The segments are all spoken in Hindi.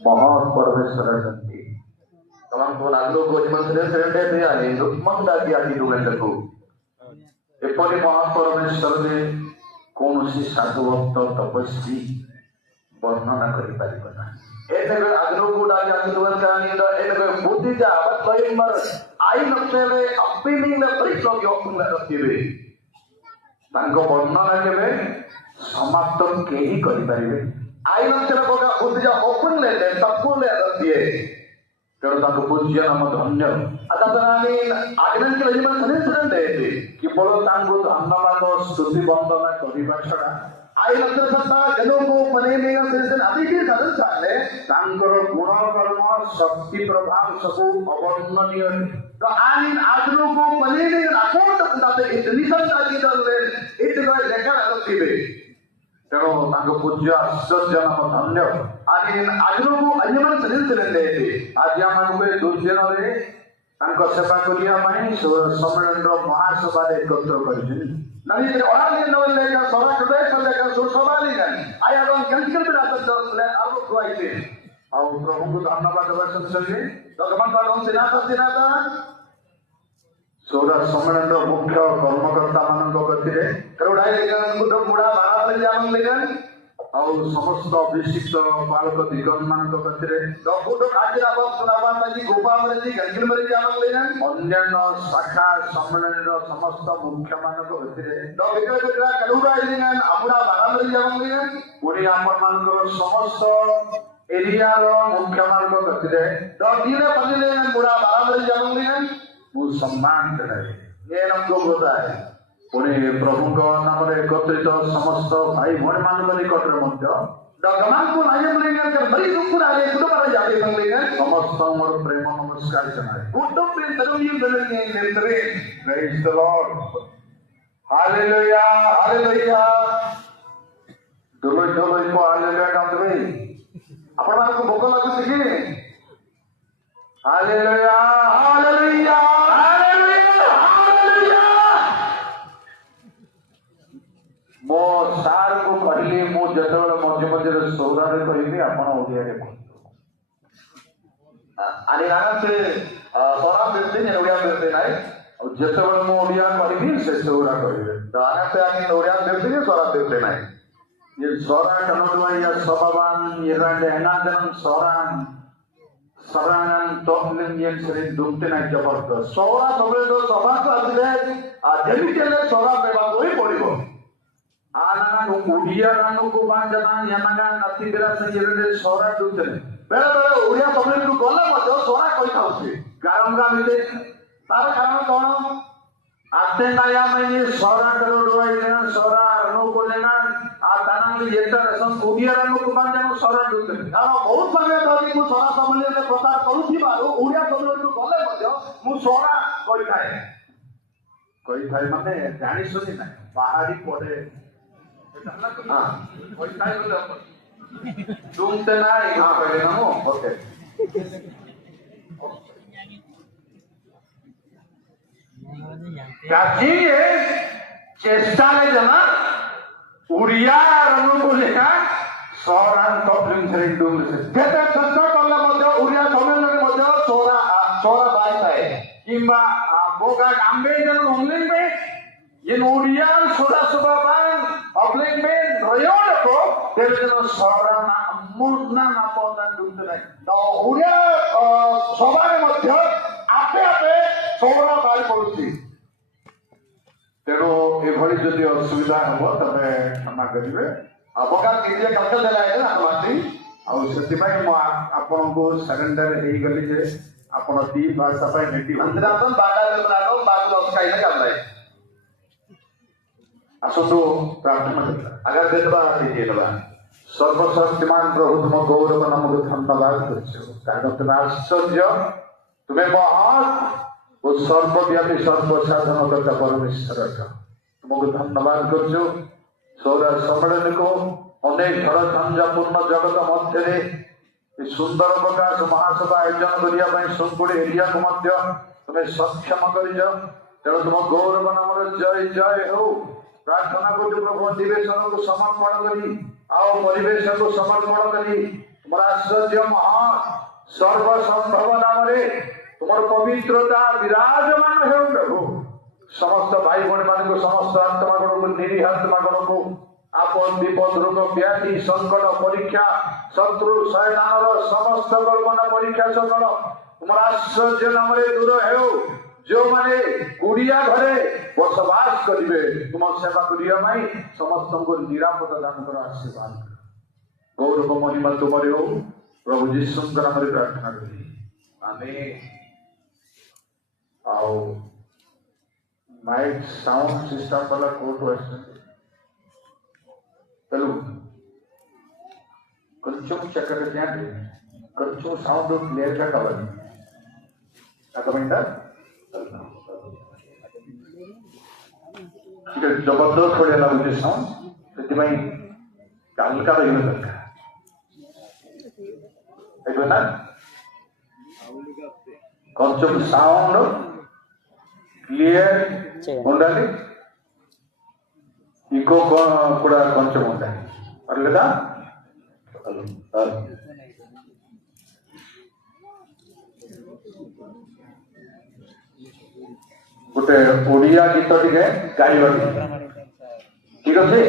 बहुत परमेश्वर शक्ति teman-teman aku cuma sering ani lukman lagi ani duwendaku epori महापरमेश्वर ने कौनसी साधुभक्त तपस्वी वर्णना କରିପାରିବ ନାହିଁ ଏତେବେଳେ ଆଗକୁ ଡାକି ଆସୁଥିବା କାନି ଏତେ ବୁଦ୍ଧି ଯା ବତଇମର ଆଇ ନଥିଲେ ଅପିନିଂରେ ପରିଚୟ ଅପିନିଂ ରଖିବେ ତାଙ୍କ ବର୍ଣ୍ଣନା କେବେ ସମାପ୍ତ କେହି କରିପାରିବେ ଆଇ ନଥିଲେ ପକା ବୁଦ୍ଧି ଯା ଅପିନିଂରେ ତପୁଲେ ରଖିବେ ତେଣୁ ତାଙ୍କୁ ପୂଜ୍ୟ ନାମ ଧନ୍ୟ ଆଦାତରାନି ଆଗନ କି ଲଜିମାନ ସନେ ଦେତେ କେବଳ ତାଙ୍କୁ ଧନ୍ୟବାଦ ସ୍ତୁତି ବନ୍ଦନା କରିବା ଛଡ଼ା आई नंतर सत्ता जनों को मने में सेशन अधिक ही साधन चाले तांकर गुण कर्म शक्ति प्रभाव सबो अवर्णनीय तो आनी आदरों को मने में अकोट दाते इतनी संता की दले इतने लेखा रखिबे तेरो तांको पूज्य आश्चर्य नाम धन्य आनी आदरों को अन्यमन सने देते आज हम को दुर्जन रे तांको सेवा करिया माने सम्मेलन महासभा एकत्र करिसेन नवी ते ओराली नवले का सभा कदे चले का सुसभाली नहीं आया लोग कंकल में आता चले अब कोइते और प्रभु को धन्यवाद वर्षन चले तो गमन पालन सिनाता सोरा सम्मेलन मुख्य कर्मकर्ता मानन को गतिरे करोडाई लेगन गुड मुडा बाराबरी जान लेगन और समस्त अभिषिक्त बालक दिगन मान को गतिरे गुड आजिरा बाप सुनाबा जी गोपाल मरे जी गंगल मरे जान लेगन अन्य शाखा सम्मेलन समस्त मुख्य मान को गतिरे विग्रह विग्रह करोडाई लेगन अमुडा बाराबरी जान लेगन पुरी आमर मान को समस्त एरिया रो मुख्य मान को गतिरे दिने पदिले मुडा बाराबरी जान लेगन वो सम्मान करे ये हमको होता है पुणे प्रभु को नाम रे एकत्रित समस्त भाई भोने मान को निकट रे मध्य दगमान को लाये मिलेगा के बड़ी दुख आले कुटुंब रे जाते मिलेगा समस्त मोर प्रेम नमस्कार जनाए कुटुंब में तरवी मिलेंगे नेत्रे praise the Lord hallelujah hallelujah दोलो को हालेलुया गाते भाई आपण मान को भोग लागु छी हालेलुया हालेलुया मो सार को कहली मो जतबेले मध्य मध्य सौरा रे कहली आपण ओडिया रे आनी नाना से सौरा बेते ने ओडिया बेते नाही और जतबेले मो ओडिया कहली से सौरा कहबे दाना से आनी ओडिया बेते ने सौरा बेते नाही ये सौरा कनोडवा या सबाबान ये रांडे हनाजन सौरान सरांगन टॉपलिन ये सरे दुमते नाही जबरदस्त सौरा सबले तो सभा को आदिले आ जेमी केले सौरा बेबा कोई पड़िबो आना उड़िया रानो को बांजना यमगा नती बेला संजरे सोरा दुते बेला बेला उड़िया सबले को गला मजो सोरा कोई खाउछे कारण का मिले तार कारण कोन आते नया महीने सोरा करोड़ लेना सोरा रानो को लेना आ तानंग येता रसम उड़िया रानो को बांजना सोरा दुते कारण बहुत समय धरि को सोरा सबले ने प्रचार करूथि बारो उड़िया सबले को गले मजो मु सोरा कोई खाए माने जानि सुनि ना पहाड़ी पड़े डूमते नाही पहिले ना ओके काची चेष्टा ले जना उड़िया रनु को लेखा सोरान टॉपलिंग से डूम से केते चेष्टा करला मध्य उड़िया सम्मेलन मध्य सोरा बाई थाए किंबा बोगा कांबे जन ऑनलाइन में ये उड़िया सोरा सुबाबान ऑफलाइन में रयोड को तेरे सोरा ना मुना ना पौधन डूबते नहीं तो उड़िया सभा मध्य आपे आपे सोरा बाई पड़ुची तेरो ए भली जदि असुविधा हो तबे क्षमा करिवे अपकार किजे कलकल देला है ना बाती आ सेति भाई म आपन को सरेंडर हेई गली जे आपन दी भाषा पाई नेटी अंदरातन बाडा लेबरानो बात लस्काई ना करलाई असुदो प्रार्थना करता अगर देखबा दीजिएगा सर्वशक्तिमान प्रभु तुम गौरव नमक धन्यवाद करछो कारण तुम आश्चर्य तुम्हें महान वो सर्वव्यापी सर्वसाधन करता परमेश्वर तुमको धन्यवाद करछो सौरा सम्मेलन को अनेक घर झंझापूर्ण जगत मध्य सुंदर प्रकाश महासभा आयोजन करने सोनपुर एरिया को मध्य तुम्हें सक्षम कर तेणु तुम गौरव नाम जय जय हो प्रार्थना कर प्रभु अधिवेशन को समर्पण करी आओ परिवेश को समर्पण करी तुम आश्चर्य महान सर्वसंभव नाम तुम पवित्रता विराजमान हो प्रभु समस्त भाई भौणी मान समस्त आत्मा गुण को निरीहात्मा गुण को आपन विपद रोग व्याधि संकट परीक्षा शत्रु शैतान समस्त कल्पना परीक्षा सकल तुम आश्चर्य नाम दूर हो जो माने कुड़िया घरे बसवास करेंगे तुम सेवा करने समस्त को निरापद दान कर आशीर्वाद गौरव महिमा तुमरे हो प्रभु जीशु नाम प्रार्थना करी आमेन। आओ माइक साउंड सिस्टम वाला कोर्ट वैसे चलो కొంచెం చక్కగా చేయండి కొంచెం సౌండ్ క్లియర్ గా కావాలి అర్థమైందా ఇక్కడ జబర్దస్త్ పడేలా ఉద్దేశం ప్రతిమై హల్కా తగిన దొరక అయిపోయిందా కొంచెం సౌండ్ క్లియర్ ఉండాలి ఇంకో కూడా కొంచెం ఉండాలి పర్లేదా गोटे ओडिया गीत टे गाइबा ठीक अच्छे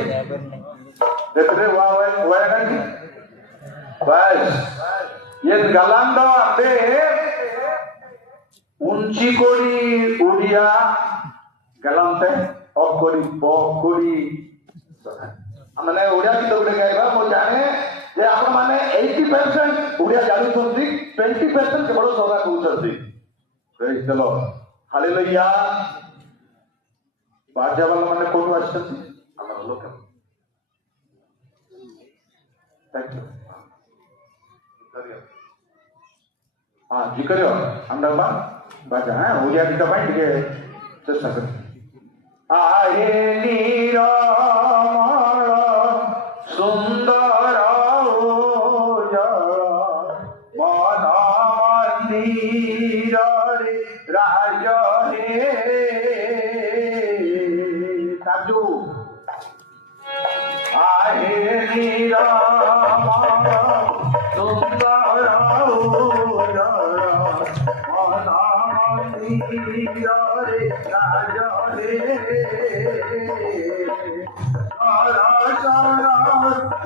ये गालांद आते उंची कोड़ी ओडिया गालांते अकोड़ी बकोड़ी मैंने ओडिया गीत गोटे गाइबा मो जाने जे आप माने 80% ओडिया जानुछंती 20% केवल सदा कहउछंती प्रेज द लॉर्ड हालेलुया बाजा वाला माने कोन आछंती हमर लोक थैंक यू हां जी करियो अंडा बाजा हां ओडिया गीत भाई टिके चेष्टा कर आहे नीरमल सुंदर राज हे साजू आहे सुंदर राज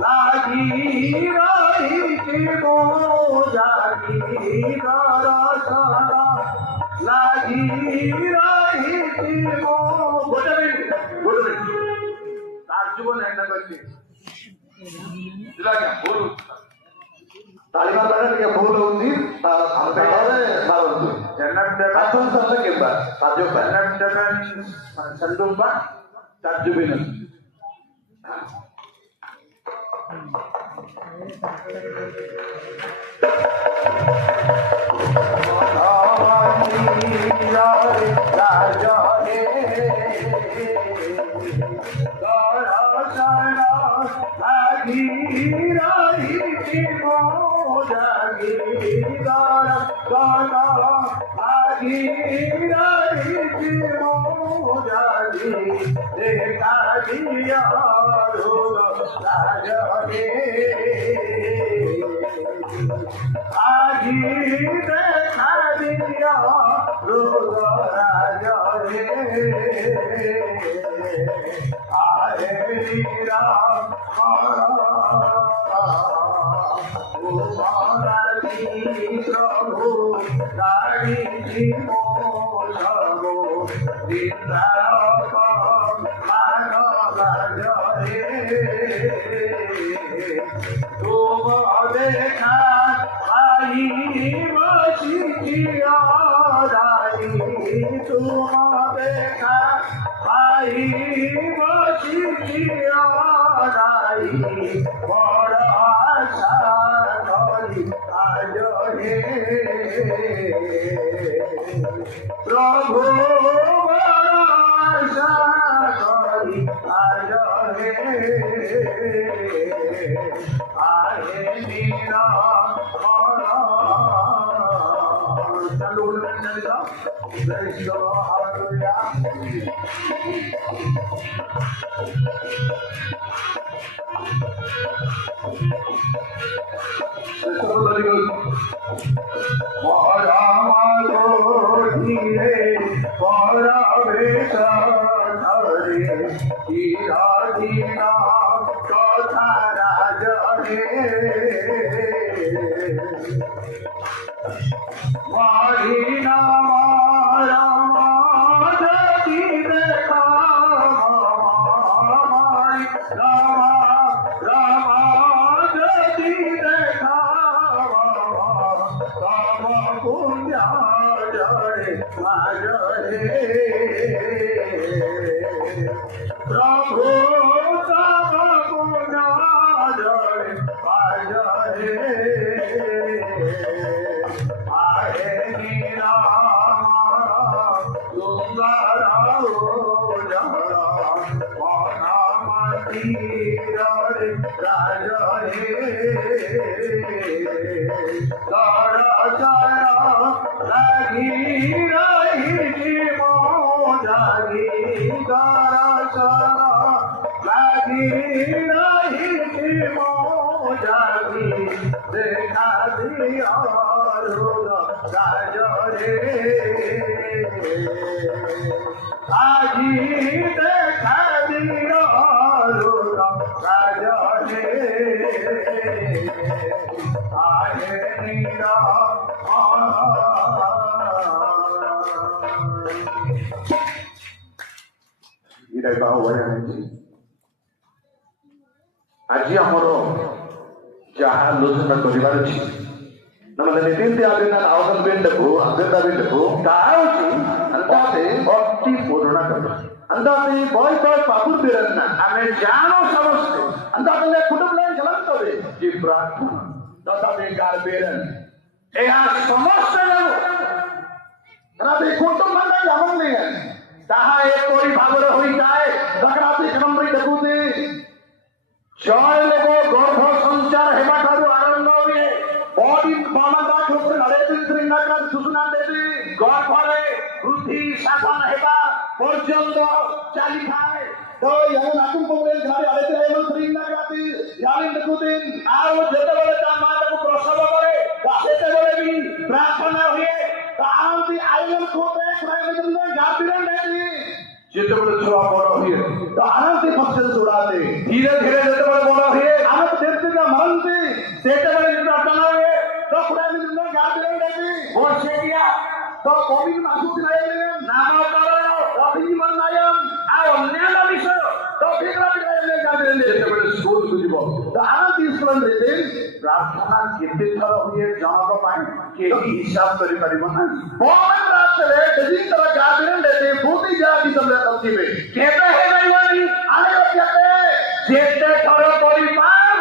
लागी रही जागी लागी रही तालिमा के फूल ఉంది चलो आज आमर जहाँ आलोचना कर नितिन अति पुराना कथा बॉय पाकुर आम जानो समस्ते अंत कुटुंब की प्रार्थना तथापि गार्बेरन समस्त कुटुंब भाव होता है देखुते जय लोग गर्भ संचार हेबाठारू आरंभ हुए बॉडी सूचना देवी गर्भरे वृद्धि शासन हेबा पर्यंत चली थाए तो यहाँ नाकुम पकड़े घरे आते हैं मन श्री नागाती यानी देखुते आओ जैसे बोले ता माँ को प्रसव करे जैसे बोले भी प्रार्थना हुए तो आंटी आयरन खोटे प्राइम मिनिस्टर गार्बियन देवी जितने बड़े छुआ बड़ा हुए तो आनंद से फंक्शन सुनाते धीरे धीरे जितने बड़े बड़ा हुए आनंद देखते का मरण से जितने बड़े प्रार्थना हुए तो प्राइम मिनिस्टर गार्बियन देवी वोट से किया तो कोविड मासूक नहीं नाम करो अभी मन नायम आओ अन्य विषय तो फिर गार्बियन जितने बड़े स्कूल सुझिबो तो आनंद स्कूल देते प्रार्थना कितने थर हुए जनक पाए के हिसाब करि परिबो ना बहुत रात रे दिन तरह गार्बियन देते पूरी जाति समझ करती में कहते हैं भाई आने कहते जेते थर करि पार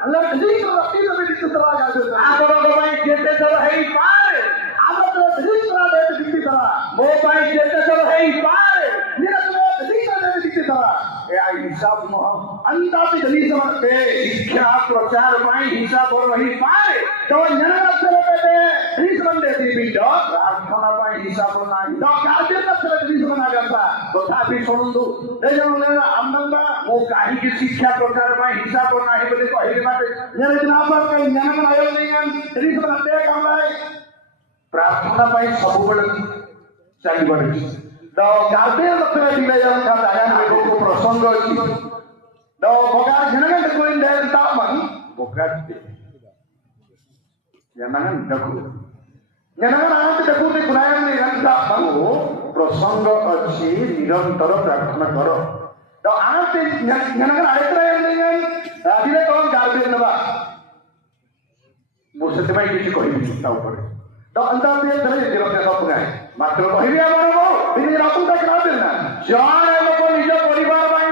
अल्लाह दिन तरह रखी तो भी तरह गार्बियन आप भाई जेते थर है पार आप तो दिन तरह देते दिखती तरह वो भाई जेते थर है पार मेरा तो दिन तरह देते दिखती तरह हिसाब अंदाज जनी समझते शिक्षा प्रचार में हिसाब और वही पाए तो जनक से कहते रिस बंदे थी बिटो प्रार्थना में हिसाब नहीं तो गार्जियन से रिस बना करता तो तथापि सुनंदु ए जन आमंगा वो काहे की शिक्षा प्रचार में हिसाब नहीं बोले तो हेरे माटे जने ना पर कहीं जनक आयो नहीं रिस बनाते कमलाई प्रार्थना में सब बड़ चली बड़ी तो गार्बियन लक्षण दिले जन का दायन को प्रसंग अछि तो बगार जनगण कोइन दे तामन बगार जनगण देखु जनगण आते देखुते कुनायन ने रंता मंगो प्रसंग अछि निरंतर प्रार्थना करो तो आते जनगण आयत्रे ने दिले तो गार्बियन नबा मुसते में किछि कहि ता ऊपर तो अंदाज ये चले दिरते सब गाय मात्र कहि आमारो बिनि रातु तक ना देना जाय लोक निज परिवार बाई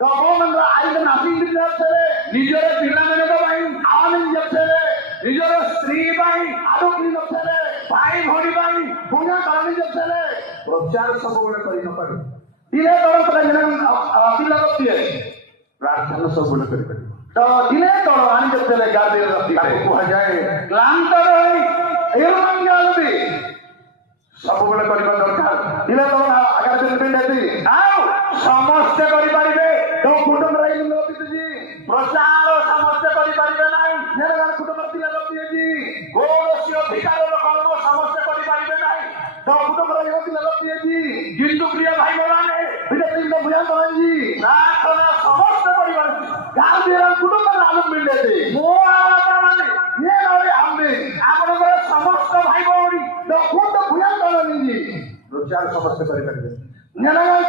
तो मन आई के नासी दिला छले निजर पिला माने को बाई आनंद छले निजर स्त्री बाई आदो की छले भाई भोनी बाई पुना कानी छले प्रचार सब बड़े करि न पारे दिले तोर पर जन आसी लगती है प्रार्थना सब बड़े करि तो दिले तोर आनी छले गार्बियन रखती को जाए क्लांत रही एवं गालबी ସବୁବେଳେ କରିବା ଦରକାର ପିଲା ତମ ଆଗାମୀ ପିଢି ଆଉ ସମସ୍ତେ କରିପାରିବେ ତମ କୁଟୁମ୍ବର ପ୍ରଚାର ସମସ୍ତେ କରିପାରିବେ ନାହିଁ କୁଟୁମ୍ବର ପିଲା ରଖିଛି କୌଣସି ଅଧିକାରର କର୍ମ ସମସ୍ତେ କରିପାରିବେ ନାହିଁ ତମ କୁଟୁମ୍ବର ପିଲା ରଖିଛି କିନ୍ତୁ ପ୍ରିୟ ଭାଇ ମାନେ ପ୍ରାର୍ଥନା ସମସ୍ତେ କରିପାରୁଛି ଗାଁ କୁଟୁମ୍ବର ଆମେ ମିଳିଲେ ମୋ ମାନେ ଆପଣଙ୍କର ସମସ୍ତ ଭାଇ ଭଉଣୀ ପ୍ରଚାର ସମସ୍ତେ କରିପାରିବେ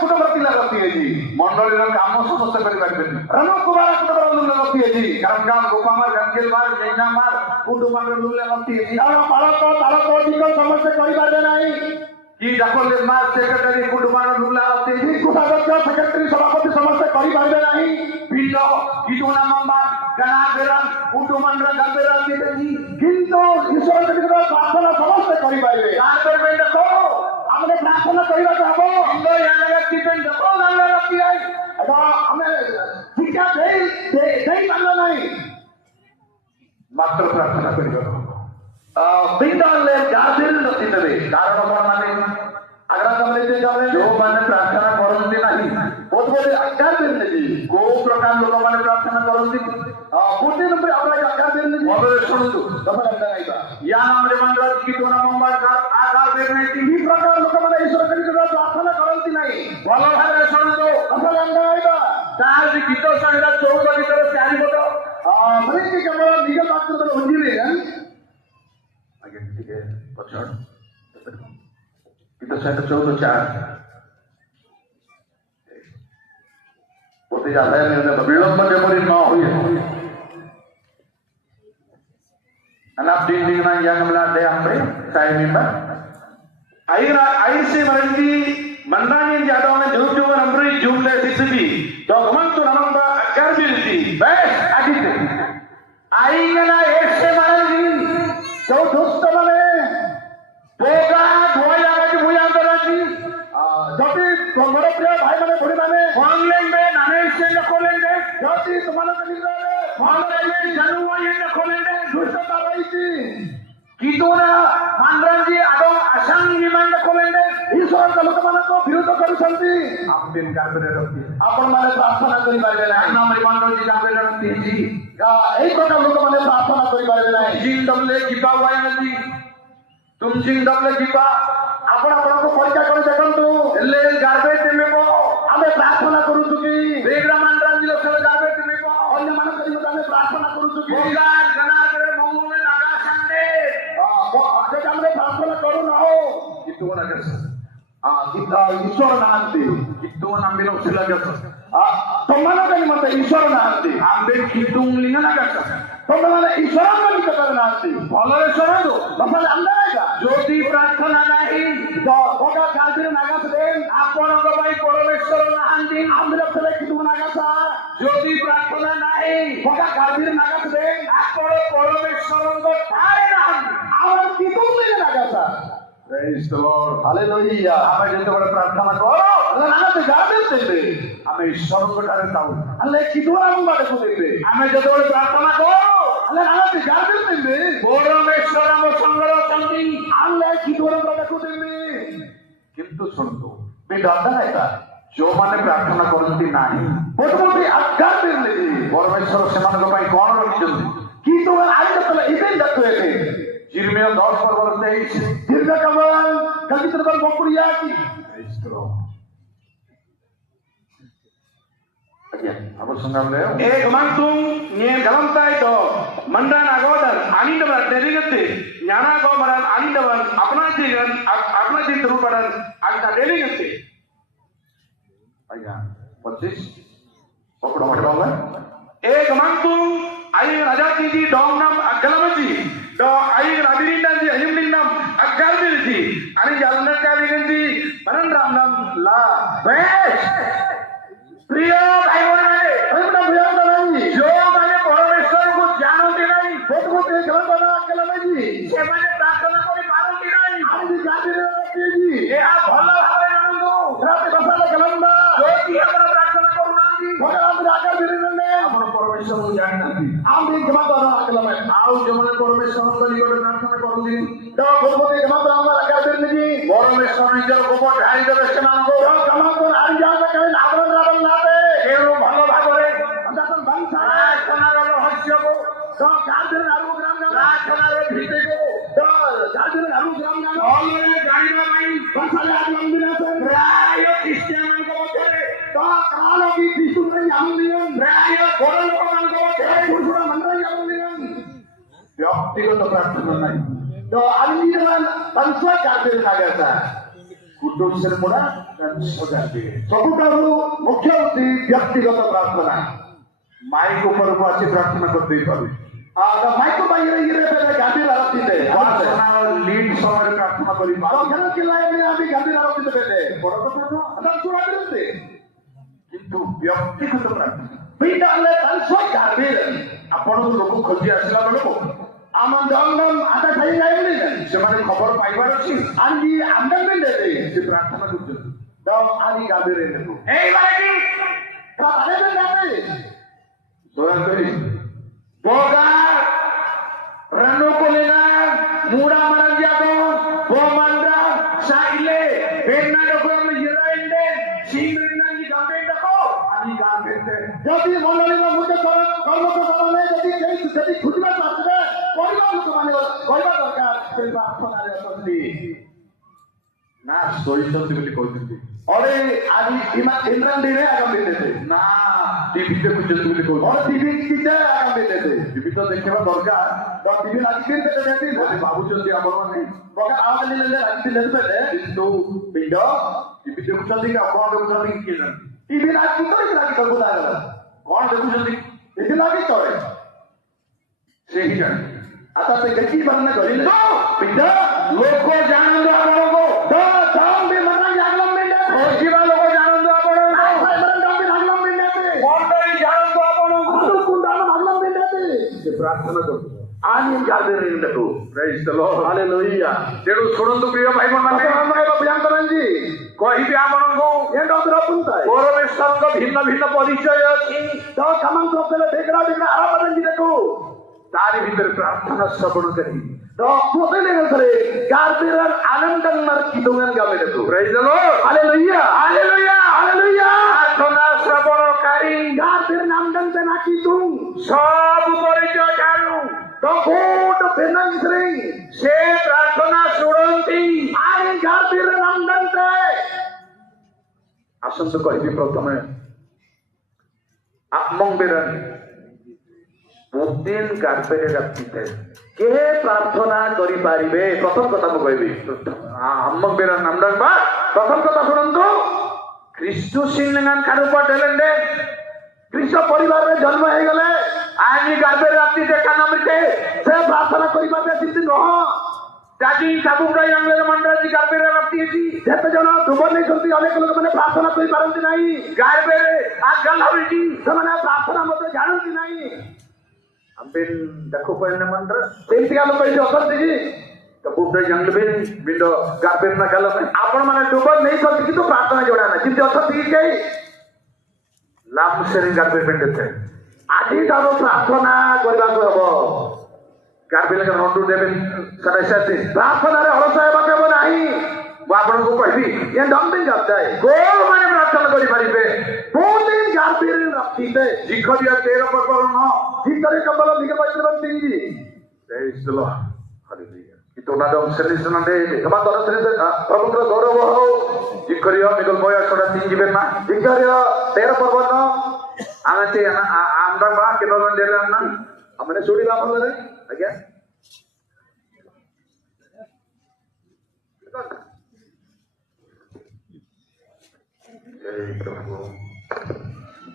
କୁଟୁମ୍ବର ପିଲା ରଖିଛି ମଣ୍ଡଳୀର କାମ ସମସ୍ତେ କରିପାରିବେନି ରଣକୁମାର କୁଟୁମ୍ବର ରଖିଛି କାରଣ ଗୋପାମାର ଗଙ୍ଗେଲମାର ଜୈନାମାର କୁଟୁମ୍ବର ଲୁଲେ ରଖିଛି ପାଳକ ତାଳକ ସମସ୍ତେ କରିପାରିବେ ନାହିଁ କି ଡାକଲେ ମାର ସେକ୍ରେଟାରୀ କୁଟୁମ୍ବର ଲୁଲା ରଖିଛି କୋଷାଧ୍ୟକ୍ଷ ସେକ୍ରେଟାରୀ ସଭାପତି ସମସ୍ତେ କରିପାରିବେ ନାହିଁ ପିଣ୍ଡ କିଟୁଣା ମମ୍ବାର ଗାଁ ବେରନ୍ କୁଟୁମ୍ବର ଗାବେରା କିନ୍ତୁ ଈଶ୍ୱର ପ୍ରାର୍ଥନା ସମସ୍ତେ କରିପାରିବେ ଆମେ ପ୍ରାର୍ଥନା କରିବାକୁ ହବ ଆମେ ଶିକ୍ଷା ଦେଇପାରିଲ ନାହିଁ ମାତ୍ର ପ୍ରାର୍ଥନା କରିବାକୁ ପିଣ୍ଡରେ ଗାଦିଲ ରଖିଦେବେ କାରଣ କଣ ମାନେ ଯୋଉମାନେ ପ୍ରାର୍ଥନା କରନ୍ତି ନାହିଁ ବହୁତ ବୋଧେ ଆଜ୍ଞା ଦେଲେ କୋଉ ପ୍ରକାର ଲୋକମାନେ ପ୍ରାର୍ଥନା କରନ୍ତି ଗୋଟିଏ ନମ୍ବର ଆପଣଙ୍କ ଆଜ୍ଞା ଦେଲେ ଶୁଣନ୍ତୁ ୟା ନାମରେ ମଣ୍ଡଳ କିଟୁଣା ମମ୍ବାର ଆକାର ଦେଲେ ଏହି ପ୍ରକାର ଲୋକମାନେ ଈଶ୍ୱର ପ୍ରାର୍ଥନା କରନ୍ତି ନାହିଁ ଭଲ ଭାବରେ ଶୁଣନ୍ତୁ ତାର ଗୀତ ସଂହିତା 14 ଗୀତର 4 ପଦ କେବଳ ନିଜ ପାତ୍ରରେ ବୁଝିବେ ଆଜ୍ଞା ଟିକେ ପଛଡ଼ गीत संहिता 14:4 विलंब जेपरी न हुए अनाप dinding yang melanda apa saya minta air si merendi mandanin jadong jauh-jauh nambri jumlah sisipi dogman tu namamba agar bilti bes adit aingana ese merendi jauh dost mane boga dhoya যদি তোমার প্রিয় ভাই মানে ভুড়ি মানে ফোন লেনবে নামে সেন্ড করলেন যদি তোমার নিগরে ফোন লেনবে জানুয়ারি এন্ড করলেন দুষ্টতা রইছি কিন্তু না মানরাজি আদম আসাম নিমান্ড করলেন ঈশ্বর লোকମାନଙ୍କୁ ବିରୋଧ କରୁଛନ୍ତି আপনি গাবেরে রখি আপন মানে প্রার্থনা করি পারবে না নাম মানরাজি গাবেরে রখি এই কথা লোকମାନେ প্রার্থনা করি পারবে না জিন দবলে কিবা ওয়াইনাজি তুম জিন দবলে কিবা ଆପଣ ଆପଣଙ୍କୁ ପରୀକ୍ଷା କରି ଦେଖନ୍ତୁ ହେଲେ ଗାର୍ବେଜ ଦେବ ଆମେ ପ୍ରାର୍ଥନା କରୁଛୁ କି ବେଗରା ମାଣ୍ଡରାଜିର ସହ ଗାର୍ବେଜ ଦେବ ଅନ୍ୟମାନଙ୍କ ନିମନ୍ତେ ଆମେ ପ୍ରାର୍ଥନା କରୁଛୁ କି ମଙ୍ଗଳେ ନାଗା ସାଣ୍ଡେ ଆମେ ପ୍ରାର୍ଥନା କରୁନାହୁ କିନ୍ତୁ ଈଶ୍ୱର ନାହାନ୍ତି କିନ୍ତୁ ନମ୍ବିର ଥିଲା ତମମାନଙ୍କ ନିମନ୍ତେ ଈଶ୍ୱର ନାହାନ୍ତି ଆମ୍ବେ କିନ୍ତୁ ଲିଙ୍ଗ ନାଗା ତମେମାନେ ଈଶ୍ୱରଙ୍କ ନିକଟରେ ନାହାନ୍ତି ଭଲରେ ଶୁଣନ୍ତୁ ଯଦି ପ୍ରାର୍ଥନା ନାହିଁ ଆପଣଙ୍କ ପାଇଁ ପରମେଶ୍ୱର ନାହାନ୍ତି ଯଦି ପ୍ରାର୍ଥନା ନାହିଁ ଆପଣ ପରମେଶ୍ୱରଙ୍କ ଠାରେ ନାହାନ୍ତି ଆମର Praise the Lord. Hallelujah. ଆମେ ଯେତେବେଳେ ପ୍ରାର୍ଥନା କରୁ ଆମେ ଈଶ୍ୱରଙ୍କ ଠାରେ ଥାଉ ଆମେ ଯେତେବେଳେ ପ୍ରାର୍ଥନା କରୁ ପରମେଶ୍ୱର ଆମ ସଙ୍ଗରେ ଅଛନ୍ତି କିନ୍ତୁ ଶୁଣନ୍ତୁ ଯୋଉମାନେ ପ୍ରାର୍ଥନା କରନ୍ତି ନାହିଁ ପରମେଶ୍ୱର ସେମାନଙ୍କ ପାଇଁ କଣ ରଖିଛନ୍ତି କିନ୍ତୁ जिरमिया 10:23 दीर्घकाल कवित्रबल बकुड़िया की अब संगमले एक मंतुम ने गलमताय तो मंडन आगोदर आनिदवर डेलिगते ज्ञाना गोमरन आनिदवर अपना जीवन रूपरन अंत डेलिगते आया 25 पकड़ो मटवाला एक मंतुम आई राजा की डोंगनम अगलमजी do air adirindan di himlingnam agar bilti ani jalan kali ganti manandramnam la bes priyo bhai bhai हमरा बुझाता नहीं जो माने परमेश्वर को जानते नहीं बहुत गलत बना अकेला में जी से माने प्रार्थना करी पारंती नहीं आज जाति रे जी ए आ भलो भावे जानतो रात बसाले गलंबा जो की हमरा प्रार्थना करू नांदी भगवान राजा बिरने हमर परमेश्वर को जाननांदी आम भी जमा बना अकेला में आओ ଆଉ ଯୋଉମାନେ ପରମେଶ୍ୱରଙ୍କ ନିକଟରେ ପ୍ରାର୍ଥନା କରନ୍ତି ପରମେଶ୍ୱର ନିଜର କୋପ ଢାଳି ଦେବେ ସେମାନଙ୍କୁ କେଉଁ ଭଲ ଭାବରେ ପ୍ରାର୍ଥନାର ରହସ୍ୟକୁ ପ୍ରାର୍ଥନାର ଭିତ୍ତିକୁ ଭଲରେ ଜାଣିବା ପାଇଁ ପ୍ରାୟ ଖ୍ରୀଷ୍ଟିଆନଙ୍କ ମଧ୍ୟରେ ପ୍ରାୟ ବଡ଼ ଲୋକମାନଙ୍କ ମଧ୍ୟରେ ବ୍ୟକ୍ତିଗତ ପ୍ରାର୍ଥନା ନାହିଁ କୁଟୁମ୍ବରେ ପଡା ସବୁଠାରୁ ମୁଖ୍ୟ ହଉଛି ବ୍ୟକ୍ତିଗତ ପ୍ରାର୍ଥନା ମାଇକ ଉପରକୁ ଆସି ପ୍ରାର୍ଥନା କରିଦେଇପାରୁ ମାଇକ ଲିଡ୍ ସମୟରେ ପ୍ରାର୍ଥନା କରିପାରୁ କିନ୍ତୁ ବ୍ୟକ୍ତିଗତ ପ୍ରାର୍ଥନା ଆପଣଙ୍କୁ ଲୋକ ଖୋଜି ଆସିଲା ବେଳକୁ ସେମାନେ ଖବର ପାଇବାର ଅଛି ସେ ପ୍ରାର୍ଥନା କରୁଛନ୍ତି ଦୟାକରି ବୋଗା रणुकुलिना मूड़ा मरंजादो बोमंडा साइले बेन्नाडको यराइंडे सिंगरिनांगी गांबेंडको आदि गांबेंडे যদি মন্ডলীর মধ্যে কর্মকর্তারা যদি খুঁজিবা চাচ্ছে পরিবার লোক মানে কইবা দরকার সেই প্রার্থনারে অসন্তি না সইছন্তি বলি কইছন্তি अरे आदि इमरान दिने आगम देते ना टीवी देखुछे तुली को और टीवी किते आगम देते टीवी तो देखबा दरकार तो टीवी लागी दिन देते देती बोले भाबुचंती हमर माने बका आवाज लेले लागी दिन देते किंतु बिंडो टीवी देखुछंती का कोन देखुछंती के जान टीवी लागी तो बुला गला कोन देखुछंती इति लागी तो सही जान आता से गति बनने करिले बिंडो लोक जानन आपनको तो जान भी मना जागम जीवा लोग जानंद आपणो भागलम मिलते मंडळी जानंद आपणो कुंडाल भागलम मिलते से प्रार्थना करू आनी गादे रेंडको प्रेज द लॉर्ड हालेलुया तेणु शुणंतु प्रिय भाई माने हमरा भयंकरजी कहिबे आपणको एंड ऑफ रपुंताय परमेश्वरଙ୍କ ଭିନ୍ନ ଭିନ୍ନ ପରିଚୟ ଅଛି ତ ସମାନ ପ୍ରକାର ढेकड़ा ଆରାମରଞ୍ଜି ଦେଖୁ तारी भीतर प्रार्थना श्रवण करी तो पोतेले नसरे गार्बेरर आनंदन नरकिदुंगन गावे देखो praise the Lord hallelujah hallelujah hallelujah प्रार्थना श्रवणकारी गार्बेर नामदन बेना किदुं सब परिचय जानु तो गोट बेनंसरे से प्रार्थना शुणंती आरे गार्बेर नामदन ते आसंत कहिबी प्रथमे आपमंग बेरन बुद्धिन गार्बेरे रखते के प्रार्थना करि पारिबे प्रथम कथा को कहबी हमक बेरा नामडन बा प्रथम कथा सुनंतु ख्रीष्टु सिंहन खानु पटेलंडे ख्रीष्ट परिवार में जन्म हे गले आनी गार्बेरे रखती देखा नमते से प्रार्थना करि पाबे सिद्धि न ताजी साबुका यांगले मंडळी गार्बेरे रखती छी जेते जण दुबर नै करती अनेक लोक माने प्रार्थना करि पारंती नाही गार्बेरे आगल होईची ସେମାନେ प्रार्थना मते जानती नाही अम्बिन देखो पहले मंत्र तीन तिगा लोग पैसे असर जी तो बुद्ध जंगल में बिंदो गार्बेर ना काला में आपण माने डुबर नहीं करती कि तो प्रार्थना जोड़ा ना किंतु असर ठीक है लाभ शेयरिंग गार्बेर में देते आदि दारो प्रार्थना करबा को हबो गार्बेर का रंडू देबे सदस्य प्रार्थना रे हलसाय बाके नाही वो आपण को कहबी ये डम्बिंग करता है गोल माने प्रार्थना करि परिबे बोलिन गार्बेर रखतीते जिखरिया 13 प्रकरण भीतर कबल निके बचबंती जी प्रेज द लॉर्ड हालेलुया इतो नादम सलिसनडे हमा तरसरे प्रभुत्र गौरव हो जिखरिया मिगल बया छोड़ा तीन जीवे ना जिखरिया 13 प्रकरण आते आमदा बा केनोलन देला ना हमने छोड़ी ला बोले आज्ञा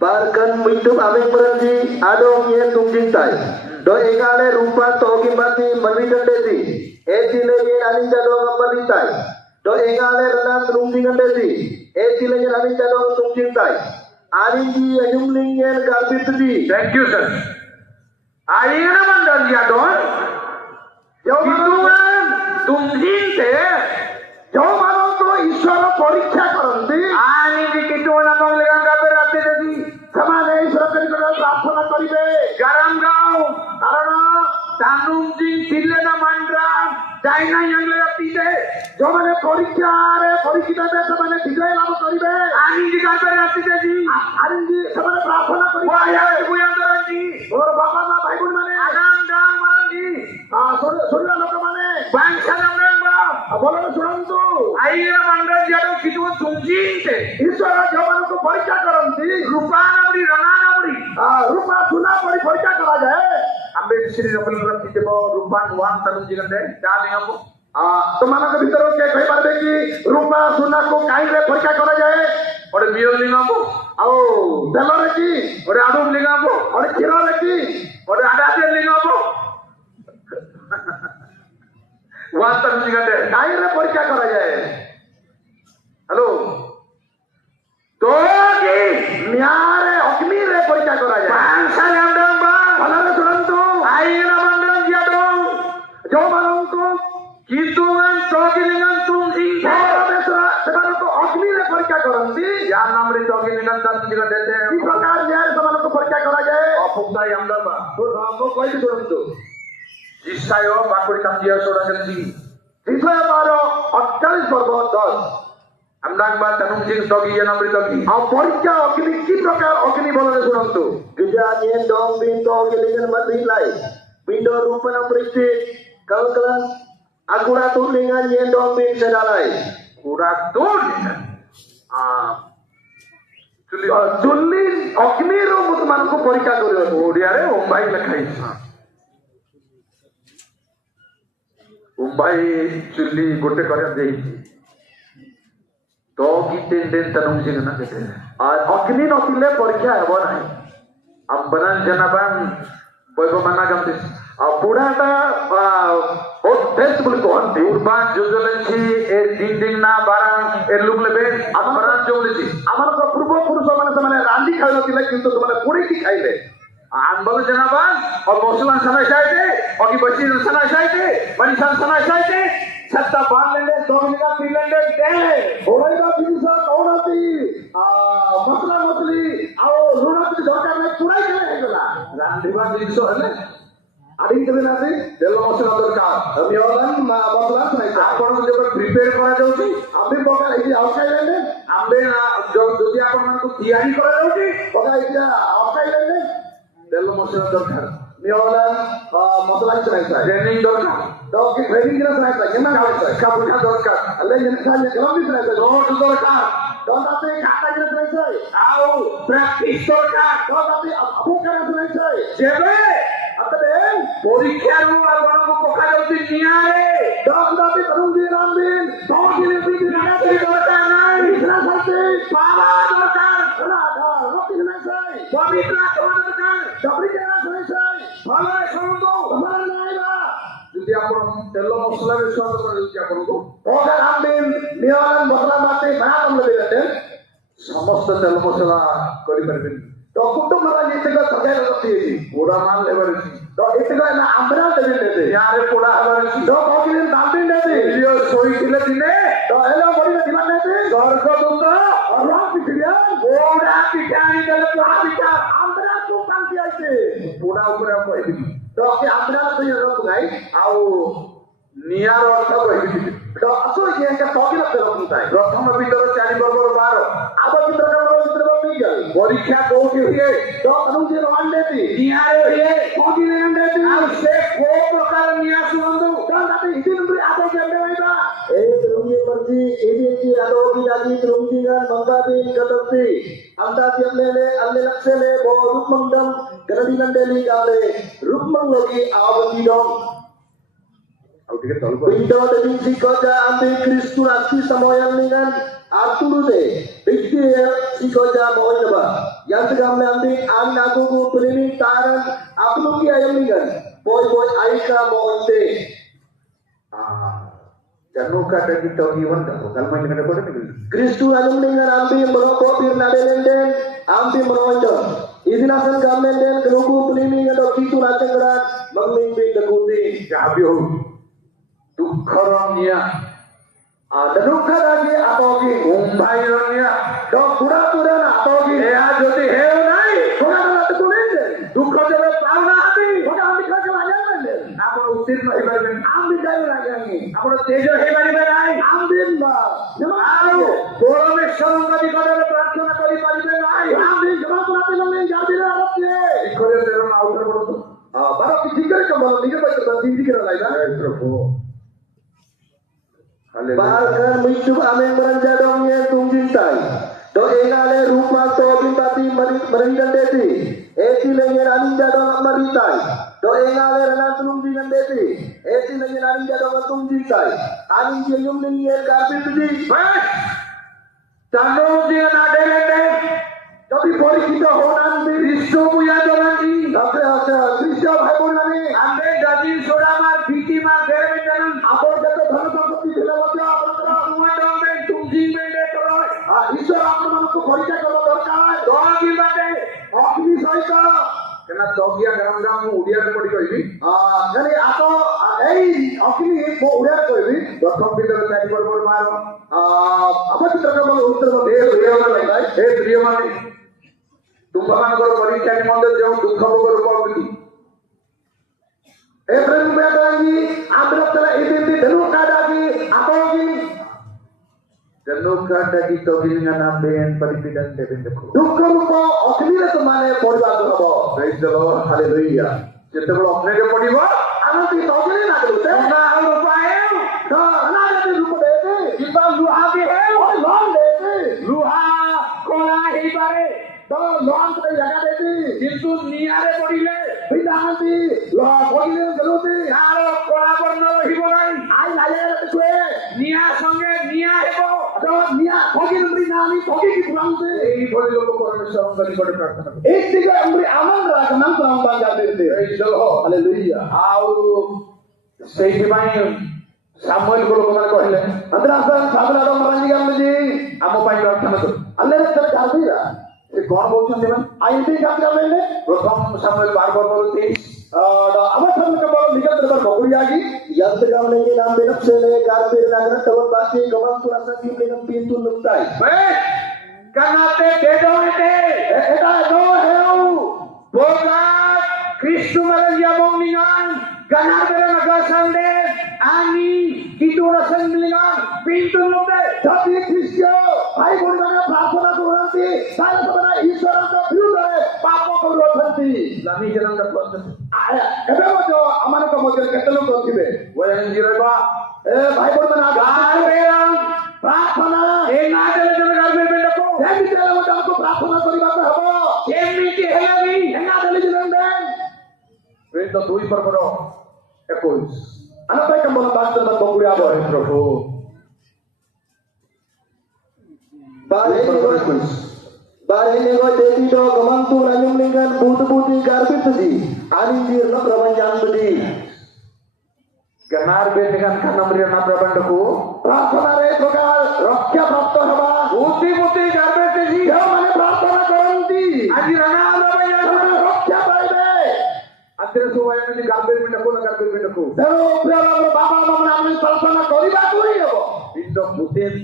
Barkan mintum abeng berhenti adong ye tungjintai do egale rupa togimbati manwidandeti etile ye aninja do ngambalitai do egale renang tungjingandeti etile ye aninja do tungjintai arinji anyumling ye garbitri. Thank you sir. Ayana mandal ya don jauhan tungjinte जो मानो तो ईश्वर परीक्षा करंती आनी की किटोना मंगलेगा गाबे राते देदी समाने ईश्वर के निकट प्रार्थना करिबे गरम गाओ कारण तानु tunjing tilena mandra daina yang lepite जो मैंने परीक्षा रे परीक्षित है सब मैंने विजय लाभ करिबे ani di kantor रास्ते जी आनंद जी सब मैंने प्रार्थना करिबे wah ya ibu yang जी और बाबा ना भाई बहन माने adam dang malang जी सुनिया लोग माने bangsa namrang ba बोलो सुनंतु aira mandra jado kitu tunjing te ईश्वर जो मानो को परीक्षा करंती rupa namri rana namri रूपा सुना परी परीक्षा करा जाए ambe sri rabul rati debo rupan wan tanum jigande dali ngapo तो मानो के भीतर के कहि पारबे कि रूपा सुना को काई रे परीक्षा करा जाए ore biol lingapo आओ बेलो रे की ore adum lingapo और खीरा रे की ore adate lingapo wan tanum jigande काई रे परीक्षा करा जाए हेलो तो की न्यारे अग्नि रे परीक्षा करा जाए bangsa namrang ba भला रे सुनंतु aira mandra jado जो मानो को kitungan togilingan tunjing te परमेश्वर सेमान को अग्नि रे परीक्षा करंती ya namri togilingan tanum jigande te इस प्रकार न्याय सेमान को परीक्षा करा जाए apukta yamda ba तो हमको कोई भी सुनंतु jisayo bakuri kamjia sodangan ji विषय बारो 48 पर्व 10 amdang ba tanum jing togi ya namri togi और परीक्षा अग्नि की प्रकार अग्नि बोलने सुनंतु kejadian dong binto gilingan madrilai bindo rupana berisi kalkalan agura tulingan yen dong bin sedalai kuratun julin अग्नि रो मुतमान को परीक्षा करियो ओडिया रे मुंबई लखाई मुंबई चुल्ली गोटे कर दे तो की टेंडेन तनुम जिंग ना देते और अग्नि नथिले परीक्षा हेबो नाही अंबनान जनाबान बयबो माना गमते पुराटा ओ टेस्ट बोल कोहंती urban jojolensi e dinding na barang e lug lebe ambaran jolesi আমার তো পূর্বপুরুষ মানে রান্দি খাই নথিলে কিন্তু মানে পুড়িকি খাইলে anbal janaban और मुसलमान sana saite और की बच्ची sana saite manisan sana saite सत्ता बांध लेंगे दोमिनिका फिनलैंड दे ओरेगा बिजनेस कौन आती मसला मसली आओ लुना की दरकार नहीं पुराई चले है गला रांधिबा जिंसो हले आड़ी चले नाती तेल मसला दरकार আমি অনলাইন মসলা চাইছে आपण जेबे प्रिपेयर करा जाउची আমি বকা এই আউটসাইড লেনে आंबे যদি आपण मानको तयारी करा जाउची বকা এটা আউটসাইড লেনে तेल मसला दरकार আমি অনলাইন মসলা চাইছে ट्रेनिंग दरकार তো কি ট্রেনিং কিনা চাইছে কেমন চাইছে কাবুটা দরকার আল্লাহ জানে খালি কেমন চাইছে নোট দরকার দন্তাতে কাটা কিনা চাইছে আও প্র্যাকটিস দরকার দন্তাতে আপু কেনা চাইছে যেবে আতরে পরীক্ষার আপনাকে পোকা যাচ্ছে নিয়ারে দন্তাতে তরুণ দিয়ে নাম দিন তো দিনে দিন নাকি দরকার নাই ইসরা সাথে পাওয়া দরকার না রকি না চাই পবিত্র আত্মা দরকার সবরি কেনা চাইছে ভালো শুনতো তোমার নাইবা যদি আপন তেল মশলা বিশ্বাস করে যদি আপনাকে ওগা নাম দিন নিয়ম মশলা মাতে ভাত আমরা দিলেন সমস্ত তেল মশলা করি পারবেন তো কুটুম্বরা যেতে সজায় রাখতে পুরা মাল এবারে তো এতে না আমরা দেবেন দেতে ইয়ারে পোড়া এবারে তো কদিন দাম দিন দেতে ভিডিও সই দিলে দিনে তো এলো বড়ি দিবান দেতে স্বর্গ দূত অরবা পিছিয়া ওড়া পিটানি দিলে পোড়া পিটা আমরা তো কান্তি আছে পোড়া উপরে কইবি তো কি আমরা তো রক নাই ଆଉ ନିଆର ଅର୍ଥ କହିବି তো আসো যে একটা তগিলা রকম তাই ପ୍ରଥମ ଭିତର 4 ବର୍ଗର 12 আব ভিতরে ভিতরে বিগল ପରୀକ୍ଷା କୋଉଠି ହୁଏ তো অনুযায়ী রমান দেতি ନିଆଁରେ ହୁଏ কদিন দেতি ଆଉ ସେ କୋଉ ପ୍ରକାର ନିଆଁ ଶୁଣନ୍ତୁ তো তাতে ইদিন করে আবে কেমনে হইবা এই রুমিয়ে মর্জি এদিন কি আলোকি লাগি রুমিগান মঙ্গাদিন কততি আমদা তিয়মলে আল্লে লক্ষ্যলে বো রূপমঙ্গম গরদিনন্দেলি গালে রূপমঙ্গলি আবতি দম ଆଉ ଟିକେ ତଳକୁ Pintu dari sikoja ambil Kristus asli samoyan dengan aturu de. Bikti sikoja mau nyoba. Yang segam ambil an aku ku pelini taran aku ki ayam dengan. Boy aika mau de. జనుక డగితో ఇవంత కల్మ ఇక్కడ కూడా మిగిలి Kristus ayam dengan ambil merokok pirnade lenden ambil meronjol. Idinasan gamen den keluku pelini atau kitu racengeran mengimbing dekuti. ଯାହାବି ହଉ ଦୁଃଖର ନିଆଁ ଦୁଃଖ ଲାଗି ଆପଣକି ମୁମ୍ବାଇର ନିଆଁ ପୁରା ପୁରା ନା ଆପଣକି ଏହା ଯଦି ହେଉନାହିଁ ଦୁଃଖ ଯେବେ ଦୁଃଖ ଯେବେ ପାଉନାହାନ୍ତି ଆପଣ ଆପଣ ଉତ୍ତୀର୍ଣ୍ଣ ହେଇପାରିବେନି। Amin dari lagi. ଆପଣ ତେଜ ହେଇପାରିବେ ନାହିଁ। Amin lah. ଆଉ ପରମେଶ୍ୱରଙ୍କ ନିକଟରେ ପ୍ରାର୍ଥନା କରିପାରିବେ ନାହିଁ। Amin. Jangan pernah bilang ni jadi Arab ni. ଏକରେ ପ୍ରେରଣା ଆଉ ଥରେ ପଢନ୍ତୁ। Baru kita kembali kita baca tentang kita lagi lah. ପ୍ରଭୁ hallelujah. Bahkan hidup amin merenjadongnya tungjintai. Do engale rupa to bintati meringan deti. Eti lengen amin jadong meritai. Do engale renan tungjingan deti. Eti lengen amin jadong tungjintai. Amin jeyum lengen karpi tuji. Tanong dia ada lende. Tapi bori kita honan di Kristo punya jalan ini. Tapi Kristo bhai bolan ni. Ande gaji soda mar biti mar gere jalan. Apa jatuh dhanu sampati thila madhya apnara Semua dong men tungji mende karo. Ishwar ଆପଣମାନଙ୍କୁ ପରିଚୟ କରିବା ଦରକାର। ଦଗି ବାଟେ ଅଗ୍ନି ସହିତ କେନା ଦଗିଆ ଗ୍ରାମ ଗ୍ରାମ ମୁଁ ଓଡ଼ିଆରେ ପଢି କହିବି। ଖାଲି ଆପ ଏଇ ଅଗ୍ନି ମୁଁ ଓଡ଼ିଆରେ କହିବି। ପ୍ରଥମ ପିଲାର 4 ପର୍ବର ମାର। ଆମ ଚିତ୍ରକର୍ମ ଉତ୍ତର ଏ ପ୍ରିୟମାନେ ତୁମମାନଙ୍କର ପରୀକ୍ଷା ନିମନ୍ତେ ଯେଉଁ ଦୁଃଖ ଭୋଗ ରୂପ ଅଗ୍ନି ଏ ପ୍ରେମ ବେଦାଙ୍ଗି ଆନ୍ଦ୍ରତର ଏଇ ଦିନ ଧନୁ କାଡାଗି ଆପଣକି ଜନୋକାଟାକି ତବିଲିଙ୍ଗା ନାମ ଦେନ୍ ପରିପିଡନ ଦେବେନ ଦେଖୁ। ଦୁଃଖ ରୂପ ଅଗ୍ନିରେ ତୁମମାନେ ପଡ଼ିବାକୁ ହବ। ପ୍ରେଜ୍ ଦ ଲର୍ଡ ହାଲେଲୁୟା। ଯେତେବେଳେ ଅଗ୍ନିରେ ପଡ଼ିବ ଆମକୁ ଅଗ୍ନି ଲାଗିଲେ ନା ଆଉ ଉପାୟ ଅନାଗତ ରୂପ ଦେବେ କିମ୍ବା ଲୁହା ବି ହେଉ ଲନ୍ ଦେବେ ଲୁହା କଳା ହେଇପାରେ ତ ଲନ୍ ଜାଗା ଦେବି କିନ୍ତୁ ନିଆଁରେ ପଡ଼ିଲେ ପିଲାନ୍ତି ଭଗିଲେ ଦେଲୁତି ତାର କଳା ବର୍ଣ୍ଣ ରହିବ ନାହିଁ। ଆଇ ନାଇରେ ଦେଖେ ନିଆଁ ସଙ୍ଗେ ନିଆଁ ହେବ। ତ ନିଆ ଭଗିଲେ ମରି ନାନି ଭଗିକି ପୁରାନ୍ତେ ଏଇଭଳି ଲୋକ ପରମେଶ୍ୱରଙ୍କ ନିକଟରେ ପ୍ରାର୍ଥନା କରନ୍ତି। एक दिगो हमरी आमन राखनाम प्राण बांगा देते ପ୍ରେଜ୍ ଦ ଲର୍ଡ हालेलुया ଆଉ ସେଇଥିପାଇଁ ସାମୁଏଲକୁ ଲୋକମାନେ କହିଲେ अंतरासन साबनाडो मरांजी गाम जी ଆମ ପାଇଁ ପ୍ରାର୍ଥନା କର। अल्लाह ने सब जातीरा ସେ କଣ କହୁଛନ୍ତି ମାନେ आईटी गाम में ପ୍ରଥମ ସାମୁଏଲ 12:23 अवसर के बल निकट कर बगुरियागी यंत गाम ने नाम बेनप से ले कारबे नगर तवन बासी गमन तुरंत की लेकिन पिंतु नुक्ताई Kanate dedoite एटा दो है boga Kristo malayamong ningan ganagara nagasande ani kitura sanlingan pintu lobe सभी ख्रिस्टियो भाई बोलना प्रार्थना करती सारे सबना ईश्वर का विरुद्ध है पापों को रोकती lami jalan dapat एबे वो जो अमान को मध्य केते लोग थिबे wayan jireba ए भाई बोलना garberam प्रार्थना e naadele jana garbe bendako एमिति लोग हमको प्रार्थना करिबा को हबो emiti helani एना देले जने praise the 2 पrbor 21 अनपे के मन पास्टर मन बगुरिया बो प्रभु बारे nego dedi do gamantu ranyum lingkan butu-buti garbit di anjir no prabanjang budi ganarbe dengan kanamriya na prabandaku प्रार्थना रे प्रकार रक्षा प्राप्त हवा buti buti garbe teji जो माने प्रार्थना करंती aji rana alabaya रक्षा पाइबे Antara suwaya ni garbe bendako na garbe bendako तेरो प्यारा बाबा मामन आमन प्रार्थना करिबा कोई हबो indo butin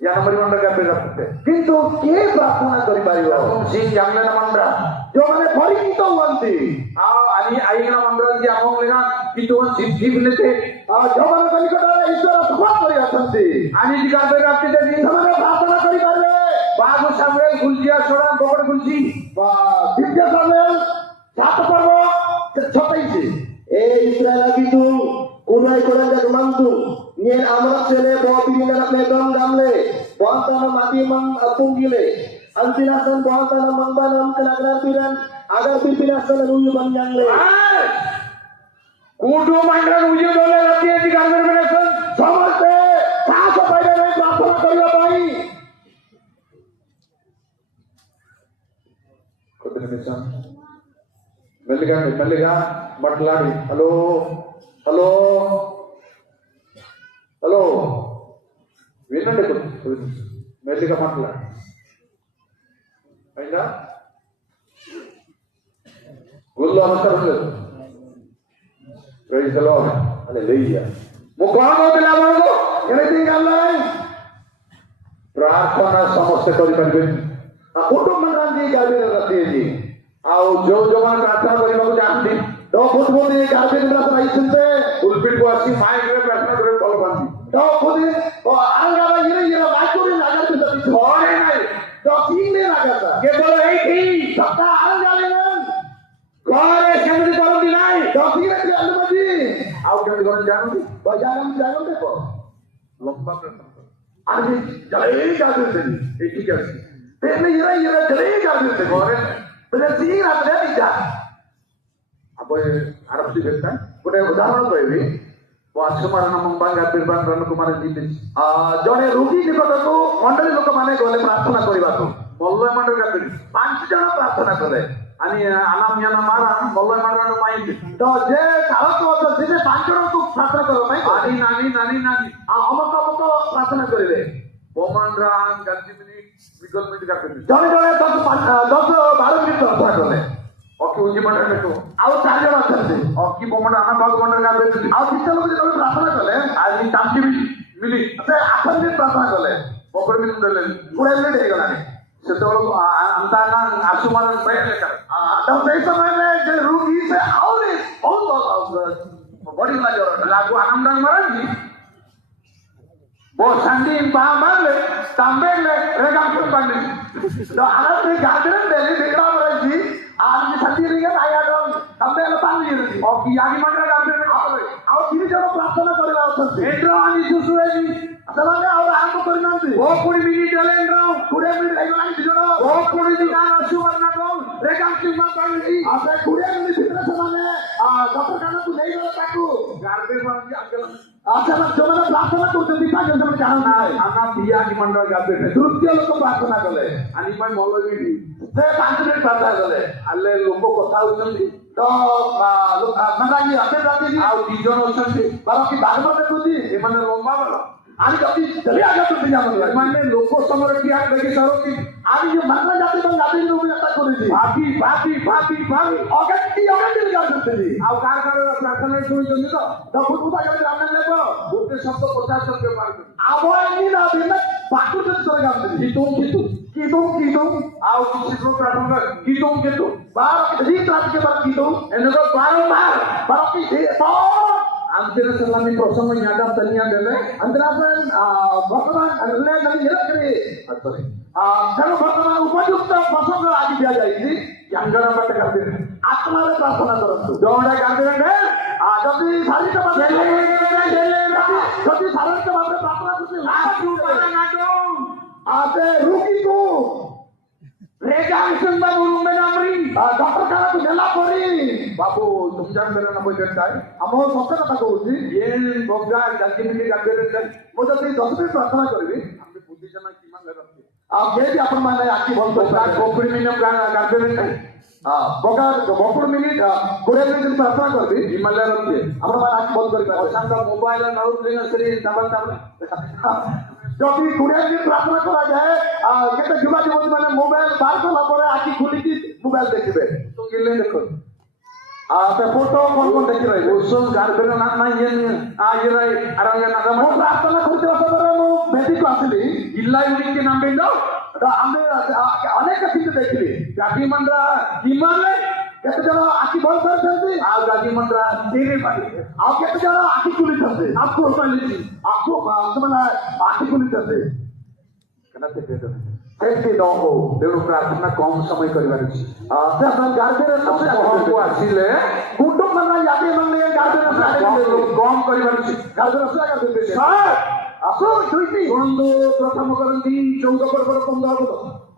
yang namari mandra garbe rakte किंतु के प्रार्थना करि पारिबो Om sing jamna na mandra जो माने परिचित हुअन्ति ani aina mandra ji among lengan kituan sip nete जो माने कनिकटरे ईश्वर सुखद करि अछन्ति ani ji garbe rakte teji ସେମାନେ प्रार्थना करि पारिबे bagu samuel guljiya soran bokor gulji Divya Samuel 7 पर्व 26 ए इस्राएल gitu kunai koran jak mantu nyen amrat sele bawa pilih nak medan gamle bantana mati mang apunggile antinasan bantana mang banam kenagran piran agar pipinasan ruyu banyangle kudu mandra uji dole rati ji garbe benesan ସମସ୍ତେ ସାହସ ପାଇବେ ନାହିଁ ପ୍ରାର୍ଥନା କରିବା ପାଇଁ కొద్ది నిమిషం మెల్లిగా మాట్లాడి హలో హలో హలో వినండి మెల్లిగా మాట్లాడి అయినా గుళ్ళు అవసరం లేదు ప్రైజ్ ది లార్డ్ హల్లెలూయా ముఖాను బిలావను ଏମିତି ଗଲେ ପ୍ରାର୍ଥନା ସମସ୍ତେ କରିପାରିବେ କୁଟୁମ୍ବ ରାନ୍ଧି ଗାଡ଼ିରେ ରଖିଛି ଆଉ ଯୋଉମାନେ ପ୍ରାର୍ଥନା କରିବାକୁ ଚାହାନ୍ତି तो बुद्धि गार्बेज रात राइस सुनते पुलपिट को अच्छी माइक में प्रार्थना करे फल पाती तो बुद्धि तो आंगाला ये बाजू में लगा तो सभी और है नहीं तो तीन में लगा था ये बोलो एक ही सबका आंगाले में कौन है शब्द करो दिलाई तो तीन में अनुमति आओ क्या करो जानो दी बाजार हम जानो देखो लंबा प्रार्थना आज जले गाते थे एक ही क्या तेरे ये जले गाते थे और बेले तीन रात ले दिया अब आरब से देखता है गोटे उदाहरण कहबी वाचमार नाम बांगा बिरबान रण कुमार जीते जड़े रोगी निकट को मंडली लोक मैंने गले प्रार्थना करने को मल्लय मंडल का 5 जन प्रार्थना कले आणि अनामियाना मारा मल्लय मंडल माहिती तो जे चालक होते से 5 जन को प्रार्थना करो नहीं नानी नानी नानी नानी अमक प्रार्थना करिवे बोमंड्रा गद्दी मिनिट विकल मिनिट करते जड़े जड़े 10-12 मिनिट प्रार्थना कले ओके उजी मंडल में तो ଆଉ 4 ଜଣ ଅଛନ୍ତି ओके बोमंड्रा आना भाग मंडल का बेटी ଆଉ କିଛି ଲୋକ ଯେତେବେଳେ ପ୍ରାର୍ଥନା କଲେ आज तामची मिली ସେ 8 ମିନିଟ ପ୍ରାର୍ଥନା କଲେ बपर मिनिट देले 20 ମିନିଟ ହେଇଗଲାଣି ସେତେବେଳକୁ ଆମତା ନା ଆସୁ ମାର ପ୍ରେୟ ଲେଖା तो ସେଇ ସମୟରେ ଯେ ରୋଗୀ ସେ ଆହୁରି ବହୁତ ବଢିଗଲା ଜ୍ୱର लागू आनंद मारांगी वो संडी बांबले तांबेले रेगाम से बांधली तो आनंद गार्डन डेली देखा बरजी आज संडी रिगे आयाडम तंबेल पानी और की यागी मंडल गाते ଆଉ 3 ଜଣ ପ୍ରାର୍ଥନା କରିବା ଅଛନ୍ତି एंड्रो आनी सुसुएजी ସେମାନେ ଆଉ ଆରମ୍ଭ କରିନାହାନ୍ତି वो 20 मिनिट चले एंड्रो 20 ମିନିଟ ହେଇଗଲାଣି 2 ଜଣ वो 20 दिन आसु वरना को रेगाम से बांधली ଆଉ ସେ 20 ମିନିଟ ଭିତରେ ସେମାନେ ଡକ୍ଟରଖାନାକୁ ନେଇଗଲେ ତାକୁ गार्बेज वाली अंकल ସେମାନେ ଯୋଉମାନେ ପ୍ରାର୍ଥନା କରୁଛନ୍ତି ତାକୁ ସେମାନେ ଜାଣନ୍ତି आना पिया की मंडल गाते ତୃତୀୟ ଲୋକ ପ୍ରାର୍ଥନା କଲେ आणि मैं मल्लवी ସେ 5 ମିନିଟ ପ୍ରାର୍ଥନା କଲେ आले लोक कथा होचंदी ତ ମାନେ ଅଟେ ରାତି ଆଉ ଦି ଜଣ ଅଛନ୍ତି ବାରକି ବାରମ ଦେଖୁଛି ଏମାନେ ଲମ୍ବା ବାଳ आणि ଯଦି चले आगे तो दुनिया में एମାନେ ଲୋକ ସମର କିଆ ଦେଖି ସରକି आणि जो मरना जाते तो जाते लोग ऐसा करेंगे भाभी भाभी भाभी भाभी अगत्ती क्या करते हैं ଆଉ କାହାର କାହାର ପ୍ରାର୍ଥନା ଶୁଣିଛନ୍ତି ତ तो खुद का जब हमने देखो ଗୋଟେ ଶବ୍ଦ 50 ଶବ୍ଦ ମାରୁଛନ୍ତି अब नहीं ना दिन बाकी से चले जाते हैं की तुम ଆଉ କିଛି ଲୋକ ପ୍ରାର୍ଥନା କିନ୍ତୁ बार रीत रात के बाद की तुम ଏନକ ବାରମ୍ବାର बाकी तो आमतेर सलामी प्रसंग यादा तनिया देले अंतरासन भगवान अगले नदी निरकरे सॉरी जब भगवान उपयुक्त प्रसंग आदि दिया जाएगी यांगरा मत करते आत्मा रे प्रार्थना करंतु जोड़ा करते हैं जदि शारीरिक भावे जदि शारीरिक भावे प्रार्थना करते लाजू नाटो आते रुकी को रेगाम सुनबा गुरु में नामरी डॉक्टर खाना को नेला परी बाबू तुमच्या मेरा नाम बोलताय हम सत्य कथा कहूची ये बोगा जल्दी मिली गाते रहते मो जदि 10 मिनिट प्रार्थना करबी हमके बुद्धि जना किमान लगते आप ये भी अपन माने आखि बंद बोगा कर खोपड़ी में गाते रहते बोगा बपुर मिनिट 20 मिनिट प्रार्थना करबी हिमालय रहते अपन माने आखि बंद करी अशांत मोबाइल नाउट लेना सरी डबल डबल जदि 20 मिनिट प्रार्थना करा जाए केते युवा युवती माने मोबाइल बाहर कला परे आखि खोली की मोबाइल देखिबे तुम गिले देखो पे फोटो कौन देखि रही उसन गार्बेन ना ना ये ये रही अरंग ना मो प्रार्थना करते समय मो बेटी को आसली इल्ला युडी के नाम बेलो आमे अनेक चीज देखली गादी मंडरा हिमालय केते जण आखि बंद करछन्ती आ गादी मंडरा तेरे बाड़ी आ केते जण आखि खुली छन्ती आपको पाली आपको तुम्हारा आखि खुली छन्ती कना ते दे सेफ्टी न हो तेणु प्रार्थना कम समय करिवार अछि से अपन गार्बेन को आसिले कुटुंब मना यादी मन गार्बेन कम करिवार अछि गार्बेन सर असो दुईटी सुनंदो प्रथम करंती 14 पर्व 15 पद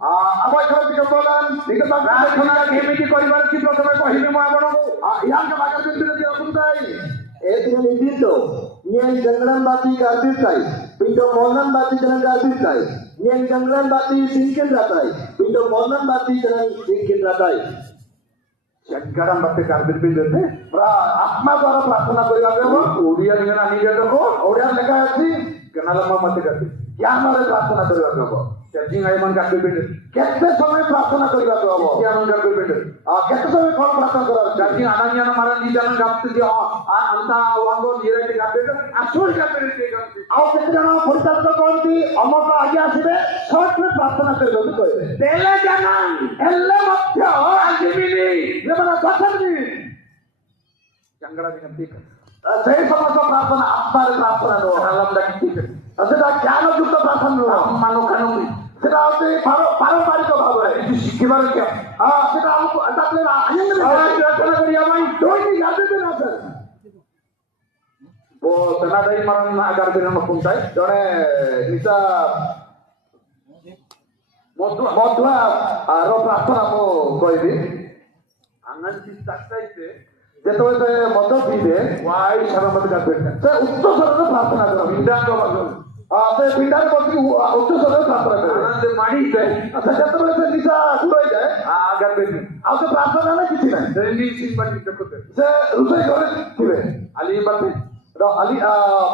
अब एखन टिके बोलन निकट प्रार्थना केमिति करिवार अछि प्रथमे कहिबे म आपनको यांग बागर बिंदु दे असुंताई एतिने निदितो नियन जंगलन बाती गार्बिताई पिंडो मोलन बाती जन गार्बिताई नियन जंगलन बाती सिंकेन राताई पिंडो मोलन बाती जन सिंकेन राताई शंकरम बाते गार्बित भी देते आत्मा द्वारा प्रार्थना करिबा ओडिया निगन आनी गेलो को ओडिया लेखा अछि कनालमा मते करते ज्ञान रे प्रार्थना करिबा चार्जिंग आई मन काटे बेटे केते समय प्रार्थना करिबा हबो क्या मन काटे बेटे केते समय कोन प्रार्थना करा चार्जिंग अनन्या न मारा नी जन गाप्त दियो अंता वांगो निरेट गापे असुर गापे रे गापे आउ केते जण परिचालक कोनती अमक आगे आसीबे शॉर्ट में प्रार्थना करिबा कहबे तेले जाना एल्ले मध्य आजिबिनी लेबना गथनी ଚାଙ୍ଗଡ଼ା ଦିନ ଠିକ ସେଇ ସମସ୍ତ ପ୍ରାର୍ଥନା ଆତ୍ମାରେ ପ୍ରାର୍ଥନା ନୁହଁ ଆଲାମଟା କି ଠିକ ସେଟା ଜ୍ଞାନ ଯୁକ୍ତ ପ୍ରାର୍ଥନା ନୁହଁ ମାନୁ କାନୁନି ସେଟା ହଉଛି ପାରମ୍ପରିକ ଭାବରେ କିଛି ଶିଖିବାର କିଆ ସେଟା ଆମକୁ ତାପରେ ପ୍ରାର୍ଥନା କରିବା ପାଇଁ ଦୈନିକ ଗାଧୋଇବେ ନା ସାର୍ ଓ ସେନାଦାଇ ମାନ ଆଗାର ଦିନ ନକୁନ୍ତାଇ ଜଣେ ନିଶା ମଧୁଆ ମଧୁଆ ର ପ୍ରାର୍ଥନା ମୁଁ କହିବି ଆନନ୍ଦ ଚାକଟାଇତେ ଯେତେବେଳେ ସେ ମଦ ପିଇବେ ୱାଇ ସରମତ ଗାଧୋଇତେ ସେ ଉଚ୍ଚ ସ୍ୱରରେ ପ୍ରାର୍ଥନା କରନ୍ତି ବିନ୍ଦାଙ୍କ ବାଜନ ସେ ପିଣ୍ଡାରେ ବସିକି ଉଚ୍ଚ ସ୍ୱରରେ ପ୍ରାର୍ଥନା କରିବେ ଆନନ୍ଦ ମାଡ଼ିତେ ସେ ଯେତେବେଳେ ସେ ନିଶା ଦୂର ହେଇଯାଏ ଗାଧୋଇତେ ଆଉ ସେ ପ୍ରାର୍ଥନା ନା କିଛି ନାହିଁ ରେଲି ସିମ୍ବାଟି ଦେଖୁତେ ସେ ରୋଷେଇ ଘରେ ଥିବେ ଆଲି ବାତେ ଆଲି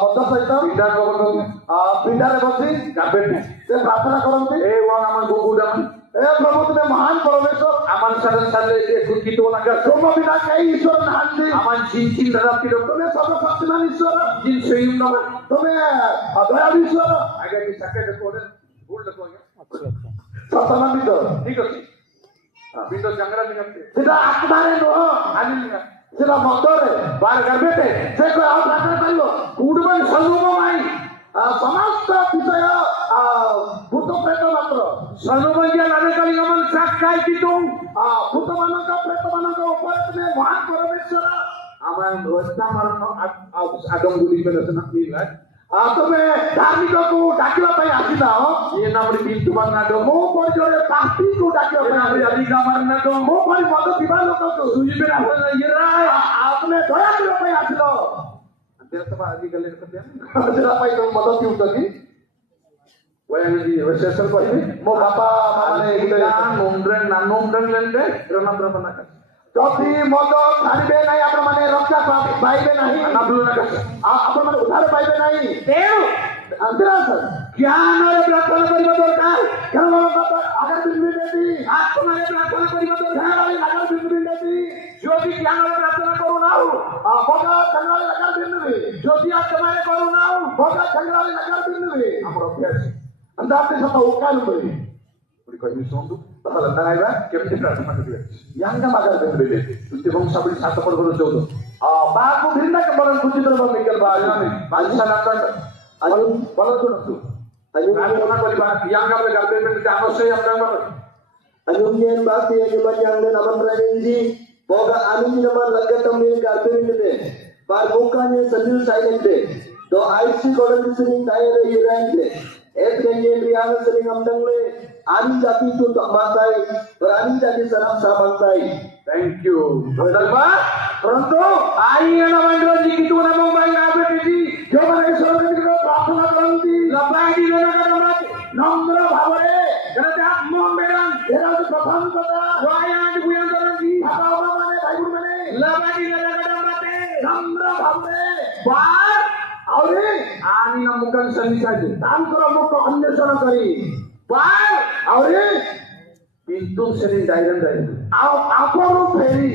ମଦ ସହିତ ବିନ୍ଦାଙ୍କ ବାଜନ ପିଣ୍ଡାରେ ବସି ଗାଧୋଇତେ ସେ ପ୍ରାର୍ଥନା କରନ୍ତି ଏ ୱାନ ଆମର ଗୁଗୁଡାମ ଏ ପ୍ରଭୁ ତୁମେ ମହାନ ପରମେଶ୍ୱର aman sadan salle e kuki to naga ତୁମ ବିନା କେହି ଈଶ୍ୱର ନାହାନ୍ତି aman chin chin rapi do ତୁମେ ସର୍ବଶକ୍ତିମାନ ଈଶ୍ୱର jin soyum na ତୁମେ ଦୟାଳୁ ଈଶ୍ୱର aga ni sakke de kode bhul de koge ସତମାନିତ ठीक ଅଛି bindo jangara nigate ସେଟା ଆତ୍ମାରେ ନୁହଁ ali niga ସେଟା ମଦରେ bar garbete ସେ କଣ ଆଉ ପ୍ରାର୍ଥନା କରିବ kudban sanumo mai ସମସ୍ତ ବିଷୟ ଭୂତ ପ୍ରେତ ମାତ୍ର sanumo ya lade kali aman sakai kitung ଭୂତ ମାନଙ୍କ ପ୍ରେତ ମାନଙ୍କ ଉପରେ ତୁମେ ମହାନ ପରମେଶ୍ୱର aman rosta marno agam gudi pelasana nila ତୁମେ ଧାର୍ମିକକୁ ଡାକିବା ପାଇଁ ଆସିନାହ ye namri bintu marna do ମୋ ପରି ଜଣେ ପାପୀକୁ ଡାକିବା ପାଇଁ namri ଆସିନାହ। ali ga marna do ମୋ ପରି ମଦ ପିଇବା ଲୋକକୁ sujibe na yera ତୁମେ ଦୟା କରିବା ପାଇଁ ଆସିଲ antara sama ali galle kete ସେଟା ପାଇଁ ତମେ ମଦ ପିଉଛ କି Wayangi resesal ko ini ମୋ ବାପା ମାନେ ଗୋଟେ numren na numren lende rona berapa nak ଯଦି ମଦ ଛାଡ଼ିବେ ନାହିଁ ଆପଣମାନେ ରକ୍ଷା ପାଇବେ ନାହିଁ nablu nak ଆପଣମାନେ ଉଦ୍ଧାର ପାଇବେ ନାହିଁ ତେଣୁ ଜ୍ଞାନରେ ପ୍ରାର୍ଥନା କରିବା ଦରକାର ଆଗର ବିନ୍ଦୁ ଆତ୍ମାରେ ପ୍ରାର୍ଥନା କରିବା ଦରକାର ଆଗର ବିନ୍ଦୁ ଯଦି ଜ୍ଞାନରେ ପ୍ରାର୍ଥନା କରୁନାଉ ଭୋଗ ଚନ୍ଦ୍ରାଳି ଆଗର ବିନ୍ଦୁ ଯଦି ଆତ୍ମାରେ କରୁନାଉ ଭୋଗ ଚନ୍ଦ୍ରାଳି ଆଗର ବିନ୍ଦୁ ଆମର ଅଭ୍ୟାସ અંદાજે સતો ઉકાલ પડી ଗୋଟେ କହିବି ଶୁଣନ୍ତୁ ତାହେଲେ ନାଇବା କେମିତି ପ୍ରାର୍ଥନା କରିବେ ୟାଙ୍କା ମାଗର ବେଲେ ତୁତେ ବଂଶାବଳୀ 7 ପର୍ବର 14 ବାକୁ ଭିନ୍ନ କେବଳ କୁଚିତ୍ର ମିକେଲ ବାଜନାମି ବାଦଶା ନାଟକ ଆଜି ଭଲ ଶୁଣନ୍ତୁ ପ୍ରାର୍ଥନା କରିବା ୟାଙ୍କା ବେଳେ ଗାବେ ବେଳେ ଆମ ସେଇ ଆମର Anyumyen bati yang yang dan aman ranji boga amin nama lagatam ni kartuin ni bar bukanya sendiri saya ni do IC kodan disini saya le yurang एक गंगे बिहार से हमदंग ले आनी जाति तो माताई और आनी जाति सनम सामंताई थैंक यू बदलबा परंतु आई एना मंडो जी की तू ना मोबाइल ना बेटी जो माने सोने की प्रार्थना करंती लबाई दी ना करम नम्र भावरे कहते आप मोमेरन तेरा तो प्रथम कथा वायान बुयन करंती बाबा माने भाई गुरु माने लबाई दी ना करम बाते नम्र भावरे बार आउरे आनी ना मुकन संसाज तांकर मुक अन्वेषण करी बार आउरे पिंतु सेरी डायरन डायरन आपरो फेरी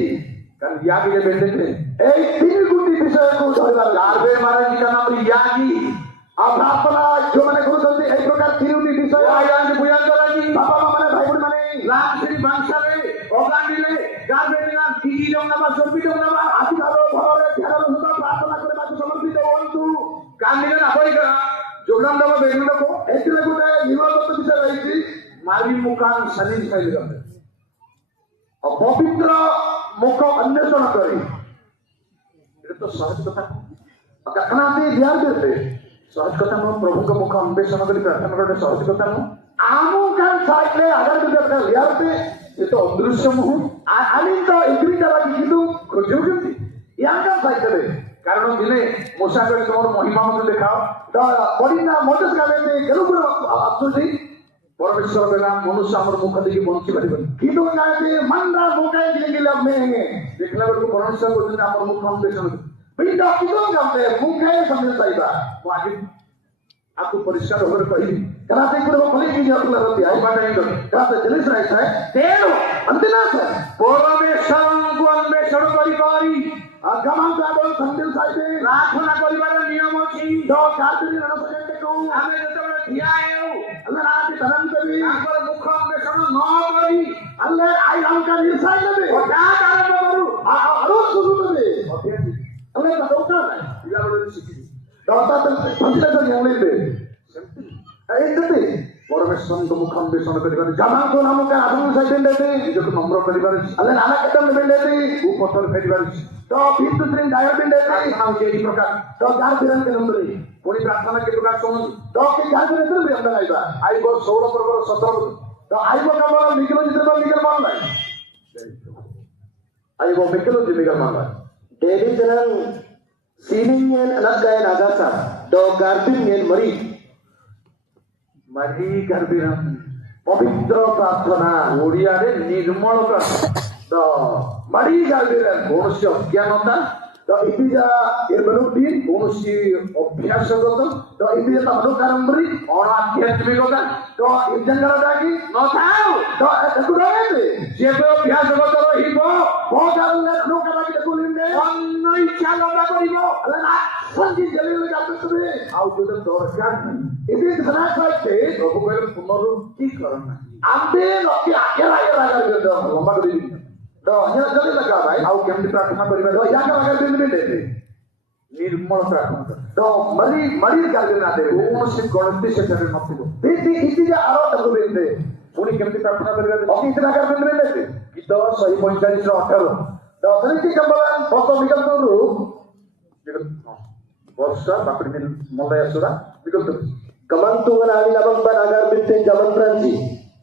कारण यागी जे बेंडे ए तीन गुटी विषय को धरला गार्बे महाराज जी का नाम यागी आप प्रार्थना जो माने करूछंती ए प्रकार तीन विषय यागी बुया कराजी बाबा माने भाई गुरु माने राम श्री वंशले ओगांडीले गार्बे दिना कीगी जम नामा सर्बी जम नामा आदि भालो भरे ध्यान सुता प्रार्थना करे बाकी समर्पित होंतु कांदिले ना पड़ी करा जोगराम दाबा बेंगलो को एतले गुटे निवृत्त विषय रहिछि मार्गी मुकान शनि शैल गते पवित्र मुख अन्वेषण करी ये तो सहज कथा कखना भी ध्यान देते सहज कथा न प्रभु का मुख अन्वेषण करी प्रार्थना करते सहज कथा न आमु कान साइले अगर तो लियाते ये तो अदृश्य मुह आनी तो एग्री करा कि किंतु खोजो केमती या का साइले कारण दिने मोसा करे तोर महिमा मत देखाओ तो बडिना मोटस का में गेलुपुर अब्दुल परमेश्वर बेला मनुष्य हमर मुख देखि बंची परिबन किदो नाते मंदा मुकाय गेला में देखला बेलको परमेश्वर बोलते हमर मुख हम देशन बिंदा किदो गमते मुखाय समझ पाइबा मो आज आपको परिष्कार होकर कहि कराते गुरु फली की जरूरत रहती है बात नहीं कराते जलिस रहे है तेनो अंतिना से परमेश्वर को अन्वेषण करी करी गमान जादो संदिल साइबे प्रार्थना करिबार नियम अछि दो कार्य न सके को हमें जतबे ठिया हेउ अल्लाह राति धरम करी हमर मुख अन्वेषण न करी अल्लाह आई हम का निर्साई लेबे ओटा आरंभ करू आरो शुरू करे ଆମେ ତା ଦରକାର ନାହିଁ ପିଲାବେଳରୁ ଶିଖିଛୁ ଦରକାର ଫସିଲେ ତ ଜାଣିଲେ ସେମିତି ଏମିତି ପରମେଶ୍ୱରଙ୍କ ମୁଖ ଅନ୍ୱେଷଣ କରିବାରେ ଜାମାଙ୍କୁ ନାମକ ଆଦମ ସାଇଡେଣ୍ଡି ନିଜକୁ ନମ୍ର କରିବାରେ ହେଲେ ନାନା କେତେ ବେଣ୍ଡେତି ଉପଥର ଫେରିବାରେ ତ ଫିଫ୍ଥ ସ୍ଟ୍ରିଂ ଡାୟର ବେଣ୍ଡେତି ପ୍ରାର୍ଥନା ହେଉଛି ଏହି ପ୍ରକାର ତ ଯାର ବିରନ୍ କେ ନମ୍ବରରେ ପୁଣି ପ୍ରାର୍ଥନା କେ ପ୍ରକାର ଶୁଣନ୍ତୁ ତ କି ଯାର ବିରନ୍ ବି ଆମେ ଗାଇବା ଆଇବ 16 ପର୍ବର 17 ତ ଆଇବ କେବଳ ନିଗଲ ଜିତର ନିଗଲ ମାନ ନାହିଁ ଆଇବ ମିକଲ ଜିନିଗଲ ମାନ ନାହିଁ David dan siningen anak gaya nagasa do garbin yen mari garbiran पवित्र प्रार्थना ओडिया रे निर्मल प्रार्थना तो मरी गाबिरा कोनसी अज्ञानता तो इतिजा एबनुटी कोनसी अभ्यासगत तो इतिजा तमनो कारंबरी और आध्यात्मिकता तो इजंगलटा की न थाओ तो एकुडाते जे को अभ्यासगत रहिबो भोजालने लोकला की देखुलिने अन्य इच्छा लगा करिबो अला संजी जलिल गातुबे आउ जो दरकार नहीं it is not like this प्रभु कहले पुनरुत्थीकरण आंबे लकी आकेला लगा लंबा कर दी तो यहाँ जल्दी लगा भाई आउ केमती प्रार्थना करिबा तो या का लगा दिन दे निर्मल प्रार्थना तो मरी मरी का दिन ना दे कोनसी गणति से चले नथिबो इति इति जे आरो तक बेंदे पुनी केमती प्रार्थना करिबा अति इतना कर दिन दे गीत 145 रो 18 तो सरिति कंबलान बस निकल तो वर्षा बापड़ी में मोलया सुरा निकल तो Kamantungan ani nabang ban agar bitin jaman Fransi.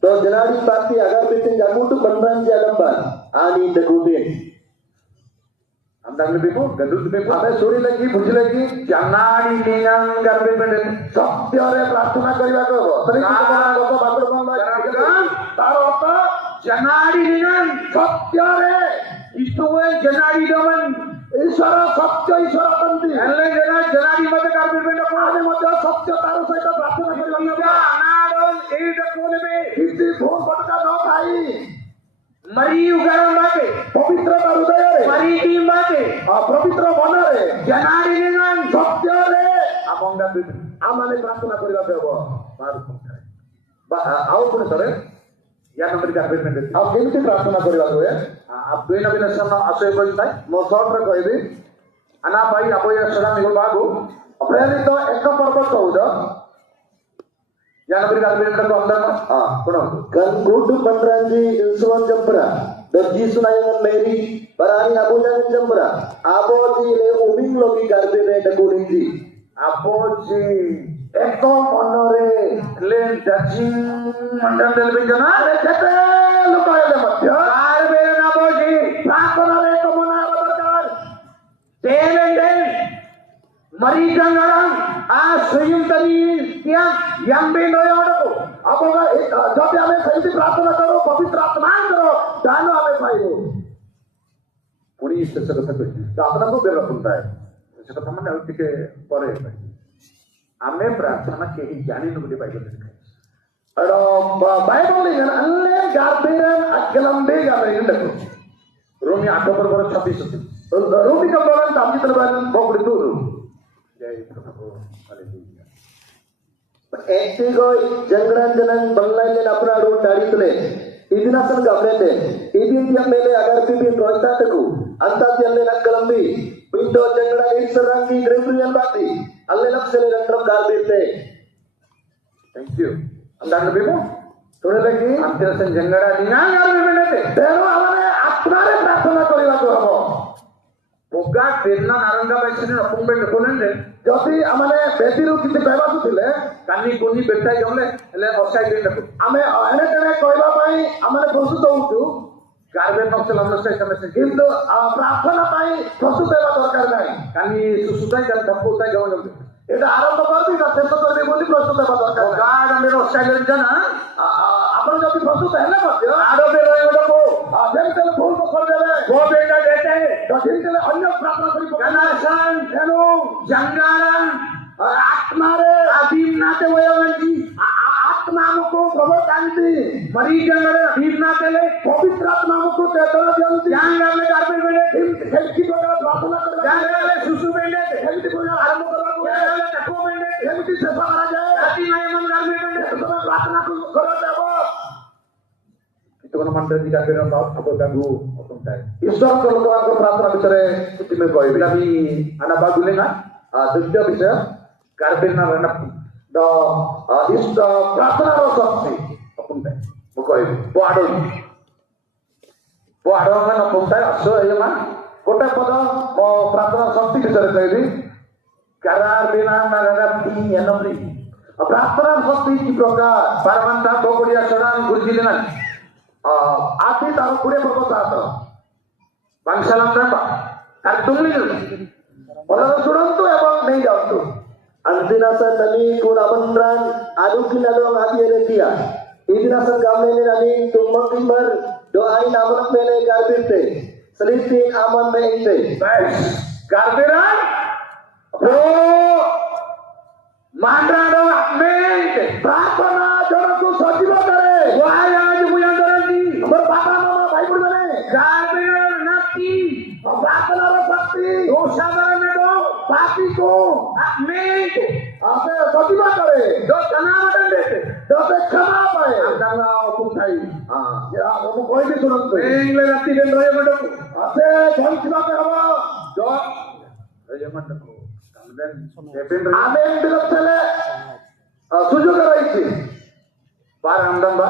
To jenari pasti agar bitin jamutu ban Fransi agam ban. Ani dekutin. Amdang lebih pun, gadut lebih pun. Apa suri lagi, buji lagi. Jangan ningang garbi benden. Satyare prarthana kariba kabo. Teri kita koko batur bangla. Taro apa? Jangan ningang. Satyare. Ituwe janari daman. ईश्वर सत्य ईश्वर तंती हेले जना जनाडी मध्ये कार्य बेंड कोणे मध्ये सत्य तारो सहित प्रार्थना करिबा अनाडोन एड कोलेबे किसी भोग पटका न खाई मरी उगार मागे पवित्र हृदय रे मरी की मागे पवित्र मन रे जनाडी निगन सत्य रे आमंगा आमाने प्रार्थना करिबा देबो मार बा आउ कोन सरे या नंबर कार्य बेंड आ केमती प्रार्थना करिबा होए आप दुई नवीनसन आशय करताय मो शॉर्ट रे कहबी अना भाई अबय सदा निगल बागु प्रेरित तो एक पर्व 14 या नंबर कार्य बेंड को अंदर हां सुनो kan gudu panranji insuan jambra berji sunayangan meri barani abujangan jambra aboji le uming logi garbe beenda kuninji aboji eko monore len dachin mandal del bejana re kete lokale madhya garbe na boji प्रार्थना रे कमना बदरकार देवेंदे मरी जंगरang आ स्वयं तरी क्या यम्बे नयोडको अब जब हमें सही प्रार्थना करो पवित्र आत्मा करो जानो हमें पाइबो पुरी से कथा कहती प्रार्थना तो बेर सुनता है से कथा माने होती के परे हमें प्रार्थना के ही जानी न बोली बाइबल लिखा है अरो बाइबल लिखा अल्ले गार्बेरन अगलंबे गाबे देखो रोमी 8 पर 26 रोमी का बोलन तामी तरबान बोकड़ी दूर जय प्रभु हालेलुया एक्टिगोई जंगरंजनन बंगलाइन अपराडू डाडितले इदिनासन गमनेते इदिन मेले अगर पिपि प्रोत्साहकु अंतात्यल्ले नक्कलंबी विंडो जंगड़ा ईश्वरांगी ग्रेप्रियल बाती अल्ले लक्षले रंगम गार्बेते थैंक यू अंदान बेबो थोड़े लगी अंतरसन जंगड़ा निना गार्बे बेनेते तेरो आवाने आत्मारे प्रार्थना करिबा को हबो पोगा पेरना नारंगा बैसने रपुंबे कोनेंदे जति आमाने बेतिरु किति कहबासु थिले कानी कोनी बेटा जमले ले ऑफसाइड दे देखो आमे एने तेने कहबा पई आमाने प्रस्तुत होउछु गार्बे नक्सल हमसे समस्या किंतु प्रार्थना पई प्रस्तुत हेबा दरकार नाही कानी सुसुताई जन तपुताई गव जम एटा आरंभ करबी ना शेष करबी बोली प्रस्तुत हेबा दरकार गाड आमे ऑफसाइड जन आपण जति प्रस्तुत हेले मध्य आडबे रहबो जेमते फूल पकड़ देले वो बेटा देते तो जिनके अन्य प्रार्थना करी गनासन हेलो जंगारन आत्मा रे अधीन नाते वयवंती आत्मा हमको प्रवर्तांती मरी जंगरे अधीन नाते ले पवित्र आत्मा हमको चेतना देती जंगरे में गार्बेज में हेल्थी को प्रार्थना करो जंगरे सुसु में हेल्थी को आरंभ करवा को जंगरे तको में हेल्थी से बाहर आ जाए अति में मन गार्बेज में प्रार्थना करो देबो itu kan mantan di kafir atau apa ganggu opuntai. Islam kalau kawan pratana bicara itu koi bilabi anak bagu lenga, dua bisa kafir na anak do Islam pratana rosakti opuntai. Koi boado kan opuntai aso ya man. Kota pada pratana sakti bicara koi karar bina nagara ti yanamri. Pratana sakti ki prokar paramanta bokodia soran gurjilengan. Api taruh kuda berkata bangsalam berapa? Kartungli orang surang tu apa नहीं jauh tu. Antinasan nani kuna mandran adu kina doang api ada dia. Intinasan kami ni nani tumbang timbar doain aman mene garbirte. Selipin aman mene. Baik. Garbiran. Bro. Mandran doang mene. Pratana jodoh tu sajiba kare. Wahai berpapa mama baik mana? Garbiran nati, pratana rosakti, dosa barane do, papi ko, amin. Apa sajiba kare? Do kanama dende, do khama pae. Andanga opuntai. Ya, kamu koi bhi sunat to. Engle nati den roye madu. Ase dhansiba pe haba. Do roye madu. Amen bilaksale. Sujud raisi. Par amdamba.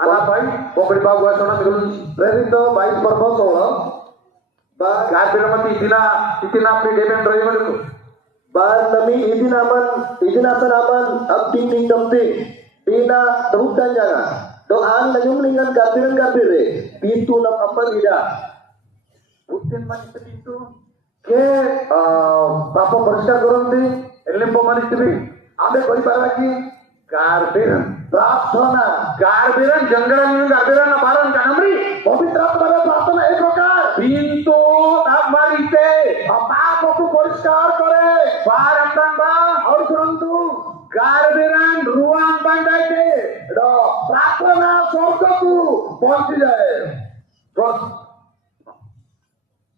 Anak baik, pokoknya bawa gua sana dulu. Presiden baik performa, bah garber mati itina pri demen roy madu. Bah nami idinasan aman abding ding damting, dina terutan jangan. Doan lajum lingan garbiran pintu nam apa tidak. Buktin mani pintu. Ke papa bersih korang di, elimpo mani tibi. Abe koi paragi garbiran. प्रार्थना गार्बिरन जंगल में गार्बिरन बारन कानमरी पवित्र pada प्रार्थना एक प्रकार pintu नामारीते पाप को परिष्कार करे बार अंतन बा और सुरंतु गार्बिरन रुआन बंदाइते रो प्रार्थना शब्द को पहुंच जाए बस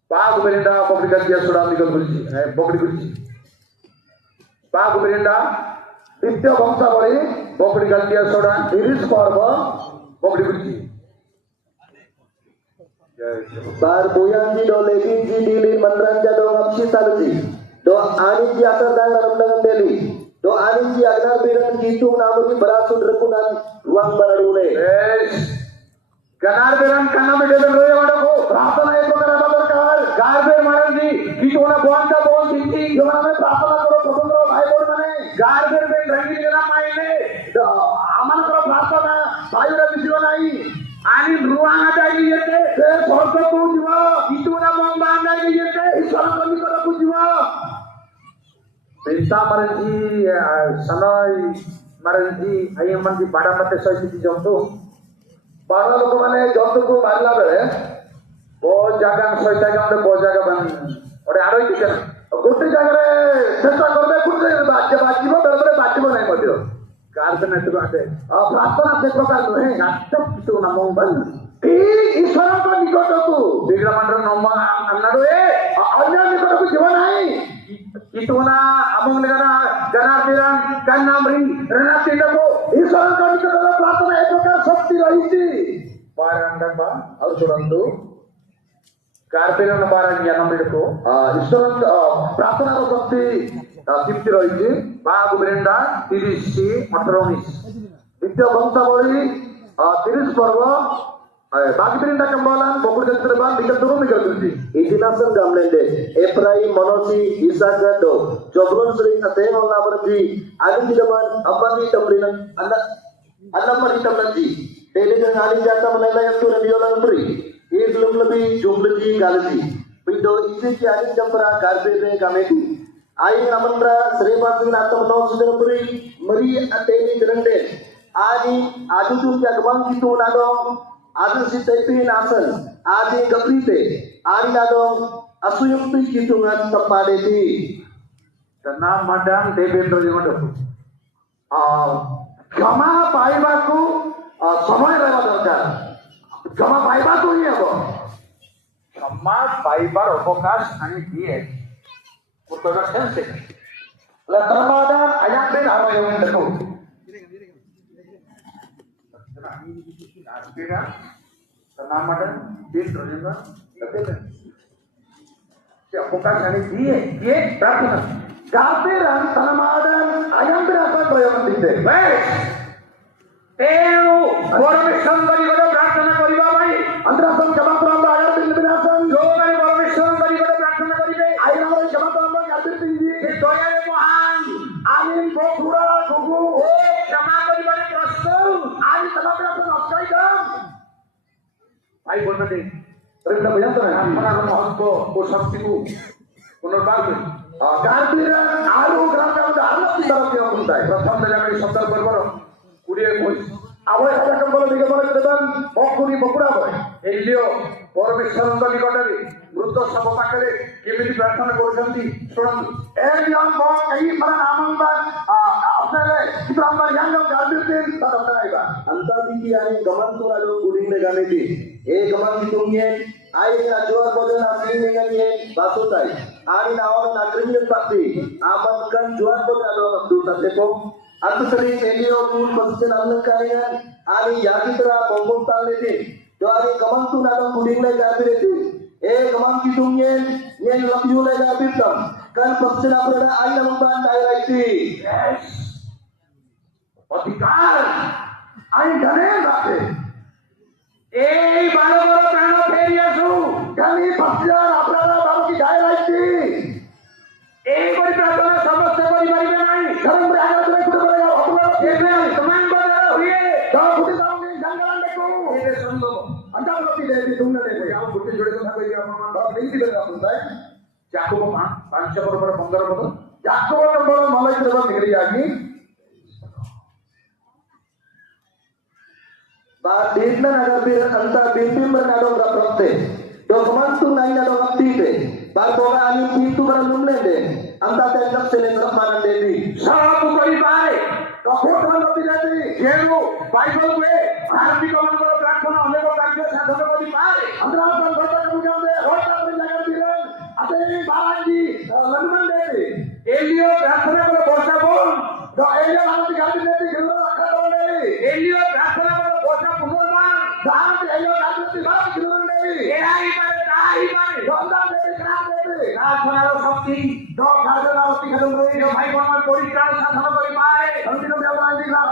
पाग बेरिंदा पब्लिक दिया सुड़ा निकल गुरुजी पब्लिक गुरुजी पाग बेरिंदा नित्य वंशावली बोकड़ी गलतिया सोडा इरिस पर्व बोकड़ी गुच्ची बार बोयांजी do leginji dilin manranja do ngapsi talji do aniji asar dan dalam deli do aniji agnar biran gitu namuri berasun rekunan ruang bararule ganar biran kana me deben roya wadako प्रार्थना एक प्रकार बदरकार गार्बेर मारंजी gitu na bonta bon tinti jona me प्रार्थना करो स्वतंत्र भाई बोल माने गार्बेर में रंगी लेना मायने आमन करो प्रार्थना भाईरा बिसियो नाही आणि रुवांगा जाई येते ते स्वर्ग तू जीव gitu na bomba जाई येते ईश्वर कमी करो तू जीव पिता मारंजी सनय मारंजी आयमन की बाड़ा मते सहित जंतु बाड़ा लोक माने जंतु को मारला बेले बहुत जगह सहित के बहुत जगह बन और आरोई दिखे ना गोटे जगह चेष्टा करबे कुछ बाज्य बाजिबो बेले बाजिबो नाही मध्य कारखाना तो आते प्रार्थना से प्रकार नहे नाटक कितो ना मोबाइल ईश्वर को निकट को बिगड़ा मंडल नम्मा अन्नाडो अन्य निकट को जीवन नाही कितो ना अमंग लगना जनार्दन कन्नामरी रणाती को ईश्वर को निकट प्रार्थना एक प्रकार शक्ति रही पारंडबा और सुरंदु कार्पेरन बारन यानमरिको ईश्वर प्रार्थना को शक्ति दीप्ति रही बाग बेरेंदा 30-18 द्वितीय वंशावली 30 पर्व बाग बेरेंदा कम्बाlan bokur keterban diketurun dikerti idinasan gamlende Efraim Manosi Isaac do Joblon sering ateng ona berji adi didaman apani tamrinan anak mari tamlanji dele dan ali jata menela yang tu radio lang beri belum lebih jumlahi galasi pindo isi ki ali jampra garbere kameti aing namandra srepasin atam no sudah beri meri ateni derende ani adu tu ki agman kitu nadong adu si tepi nasan adi gaprite ani nadong asuyukti kitungan tepadeti tenang madang debendra jemadu क्षमा पाइबाकु समय रहबा दरकार क्षमा पाइबाकु ही हबो क्षमा पाइबार अवकाश नहीं दिए पुतगा सेंस ला समाधान आयाम दिन हम यों देखो आस्पिरा नाम मटन दिन रोजिंदा लगते हैं क्या फोकस यानी दिए ये प्रार्थना Gapiran tanamadan ayam berapa proyek dite. तेणु परमेश्वर करी गलो प्रार्थना करिबा भाई Antrasan jama pramba ayam bin binasan. जो मैंने परमेश्वर करी गलो प्रार्थना करिबे Ayam orang jama pramba garbir tinggi. ये दयाले महान Amin bokura gugu. ओ क्षमा करिबारे प्रस्तुत Amin sama berapa nafkai kam. भाई बोलना दे Terima banyak tuh. प्रार्थना का महत्व और शक्ति को पुनर्बार Gapiran alu gram kamu dah alu tidak dia puntai. प्रथम में जाकर शब्द बरबर कुड़िए कोई Awal ada kembali tiga malam ke depan. Bokuri bokura boy. एलियो परमेश्वर निकटरे मृत सब पाखरे केमिति प्रार्थना करूछंती सुनंतु Yang mau kahi para namangan apa le? Kita ambil yang garbir tin tak ada lagi bah. Antara tinggi yang gaman tu lalu kuring le gane di. Gaman itu nye. Air ajuan bodoh nasi dengan nye basutai. Ari nawar nagrinya pasti. Amankan jual bodoh ada waktu tak sepom. Atau sering elio pun pasti namun kalian. Ari jadi terah bombong tali di. Doari gaman tu lalu kuring le garbir itu. Gaman itu nye lapiu le garbir tam. Kan pasti nak berada air lamban daerah itu. अधिकार Air gane berapa? এই বারো বড় প্রাণ ফেরি আসু Kami pasti apa baru kita daerah itu. এই করে প্রার্থনা সমস্ত পরিবারিবে নাই Sekarang berada di mana kita এবে সমান বদল হয়ে Kalau putih tahu ni jangkalan deku. এটা সম্ভব Anda lebih dari tunggu deh. ಯಾವ ಗುಟ್ಟಿ ಜೋಡಿದ ಹಾಗೆ Bapak ini tidak apa tay. ಯಾಕೋಬ 5 ಬರಬರ 15 ಪದ Jakob nombor malah itu dapat negeri lagi. Bah dina nagar bir anta bimbing bernadong rapte. Dokumen tu naik nadong rapti te. Bah boga ani pintu beralumne de. Anta tengok selendra mana dewi. সব পরিবারে Dokter teman rapti dewi. কেউ বাইবেল কে আরম্ভিক মনকর প্রার্থনা অনেক কার্য সাধন করি পারে Antara kan baca kemudian de. Rota berjaga bilang. Ada ini barangi laluman dewi. এলিও প্রার্থনা করে বসা বল Do ini mana tiga hari dewi gelap akar dewi. এলিও প্রার্থনা করে বসা পুনর্বার Jangan ayo kata tiga gelap dewi. এরাই পারে তাই পারে Anda dewi kenapa dewi? প্রার্থনার শক্তি Do kada lalu tiga dewi. কেউ ভাই বোনের পরিত্রাণ সাধন করি পারে Kalau tidak dia barangi lah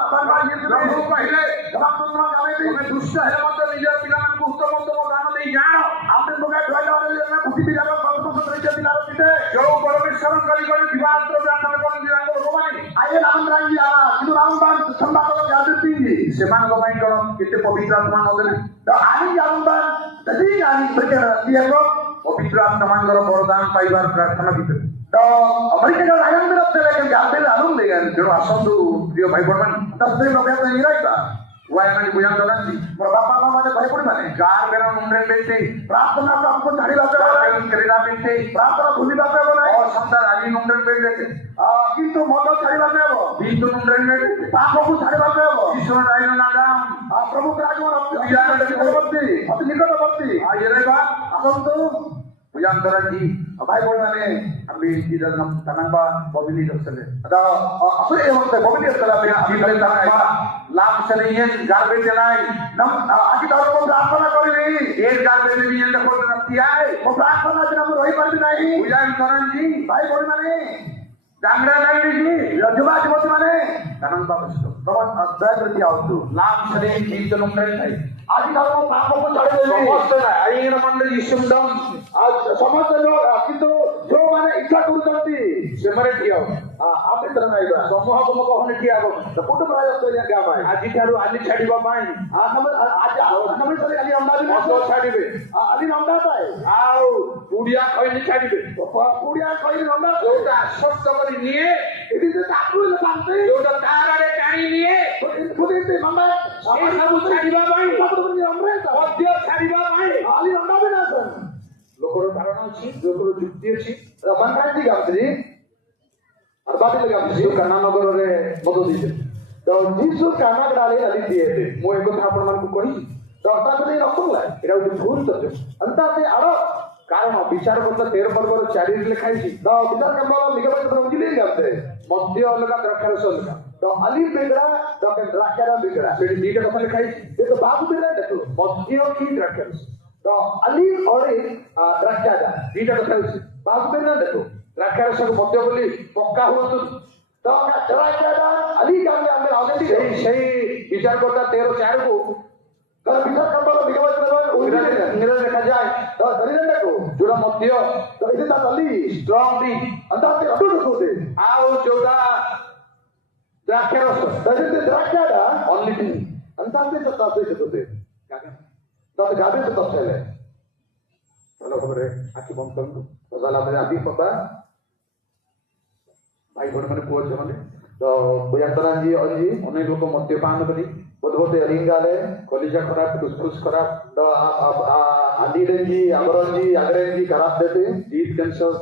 kapan barangi itu. প্রভু কহিলে Kapan tuh kami itu. তুমি দুষ্ট হেলে মধ্যে নিজের পিলাମାନଙ୍କୁ উত্তম উত্তম দান দেই জানো Apa bukan dua orang yang putih bilang kalau tuh terjadi di dalam kita. কেউ পরমেশ্বর করি করে বিবাহত্র প্রার্থনা করেন দিরাঙ্গ ভগবানী Ayo namun rangi Allah. Itu ramban sembah kalau jatuh tinggi. সেମାନଙ୍କ ପାଇଁ କଣ କେତେ ପବିତ୍ର ଆତ୍ମା ନଦେଲେ Do ani ramban. Jadi ani berkata dia kok. ପବିତ୍ର ଆତ୍ମାଙ୍କର ବରଦାନ ପାଇବାର ପ୍ରାର୍ଥନା ଭିତରେ Do mereka kalau ayam berapa lagi gambar alum dengan. ତେଣୁ ଆସନ୍ତୁ ପ୍ରିୟ ଭାଇ ଭଉଣୀମାନେ Tapi mereka yang irai pak. వాయమని భుజాంతరండి Bapak mama ada banyak pun mana. గార్ బెర ముండ్రెన్ పెట్టి Prasna kamu cari bapak. గార్ క్రీడా పెట్టి Prasna buli bapak boleh. ఓ సంత రాజీ ముండ్రెన్ పెట్టి কিন্তু motor cari bapak. బిందు ముండ్రెన్ పెట్టి Papaku cari bapak. ఈశ్వర రాజు నాదాం Prabhu kerajaan biar dari bakti. Atau nikah bakti. ఆ ఇరేగా Asal tu. భుజాంతరండి Bapak boleh mana. అవి ఇదర్ నమ్ తనంబా Bobbili దొసలే Ada apa yang kita boleh dia telah అవి biar తనంబా లాం సరియన్ గార్ బెటెలాయ్ Nam, kita harus berprasna kali ini. ఏ గార్ బెటెలి ఎండ కొట్ట నత్యాయ్ Berprasna aja namun rohi pada naik. భుజాంతరండి Baik boleh mana. ডাংরা লাইনি Ya coba coba mana. తనంబా బస్తో Kawan saya berarti auto. లాం సరియన్ జీవిత నుండ్రెన్ Aji kalau papaku cari lagi. সমস্ত না আইন মন্ডল ইসুমদম Sama loh, কিন্তু जो mana इच्छा करू करती. সেমারে ঠিয়াও Apa itu namanya? ସମୂହ ତୁମ କହନି ଠିଆ ହବ Kutu beraya tu yang gamai. ଆଜି ଠାରୁ ଆଲି ଛାଡିବା ପାଇଁ Aja, kami sekali Ali Amdadi ମଦ ଛାଡିବେ Ali Amdadi. ଆଉ ପୁଡିଆ ଖଇନି ଛାଡିବେ Kuliah kau ini Amdadi. ଯୋଉଟା ଆଶ୍ୱସ୍ତ କରି ନିଏ Ini tu takut le pantai. ଯୋଉଟା ତାର ଆଡେ ଟାଣି ନିଏ Kutu itu mama. ଏ ସବୁ ଛାଡିବା ପାଇଁ Kutu ini Amrita. ମଦ୍ୟ ଛାଡିବା ପାଇଁ Ali Amdadi nasan. ଲୋକର ଧାରଣା ଅଛି ଲୋକର ଯୁକ୍ତି ଅଛି Mantan tiga menteri. Arbati lagi menteri. କାନା ନଗରରେ ମଦ ଦେଇଥିଲେ तो जिसु काना डाले अली दिए थे ମୁଁ ଏ କଥା ଆପଣମାନଙ୍କୁ କହିଛି तो हटा तो नहीं रखूं ला ଏଇଟା ଗୋଟେ ଭୁଲ ତଥ୍ୟ अंता से आड़ो କାରଣ ବିଚାର କଥା 13 ପର୍ବର 4 ଲେଖା ହେଇଛି द बिचार कम्बल निगम समझिले करते ମଦ୍ୟ ଅଲଗା ଦ୍ରାକ୍ଷାରସ ଅଲଗା द अली बिगड़ा द के द्राक्षारा बिगड़ा ସେଠି ଦିଟା କଥା ଲେଖା ହେଇଛି ये तो बाबू बिगड़ा देखो ମଦ୍ୟ କି ଦ୍ରାକ୍ଷାରସ द अली और द्राक्षारा ଦିଟା କଥା ହେଉଛି बाबू बिगड़ा देखो ଦ୍ରାକ୍ଷାରସକୁ ମଦ୍ୟ ବୋଲି ପକ୍କା ହୁଅନ୍ତୁ द द्राक्षारा अली का अंदर आगे ସେଇ ବିଚାର କଥା 13:4 କୁ द बिचार कम्बल निगम ଇଂରାଜୀ ଲେଖାଯାଏ द दरिद्र देखो ଯୋଉଟା ମଦ୍ୟ द इसे द अली ଷ୍ଟ୍ରଙ୍ଗ ଡ୍ରିଙ୍କ अंदर से अटूट होते ଆଉ ଯୋଉଟା ଦ୍ରାକ୍ଷାରସ द इसे द्राक्षारा only thing अंदर से सत्ता से होते द गाबे से तस्ले ଭଲ ଭାବରେ ଆଖି ବନ୍ଦ କରନ୍ତୁ साला में अभी पता ଭାଇ ଭଉଣୀ ମାନେ ପୁଅ ଝିଅ ମାନେ तो बुयंतरा जी और जी ଅନେକ ଲୋକ ମଦ୍ୟପାନ କରି बोधबोधे रिंगाले କଲିଜା ଖରାପ ଫୁସଫୁସ ଖରାପ तो अंडीरे जी अमरन जी अग्रेन जी खराब देते ଡିପ୍ କ୍ୟାନ୍ସର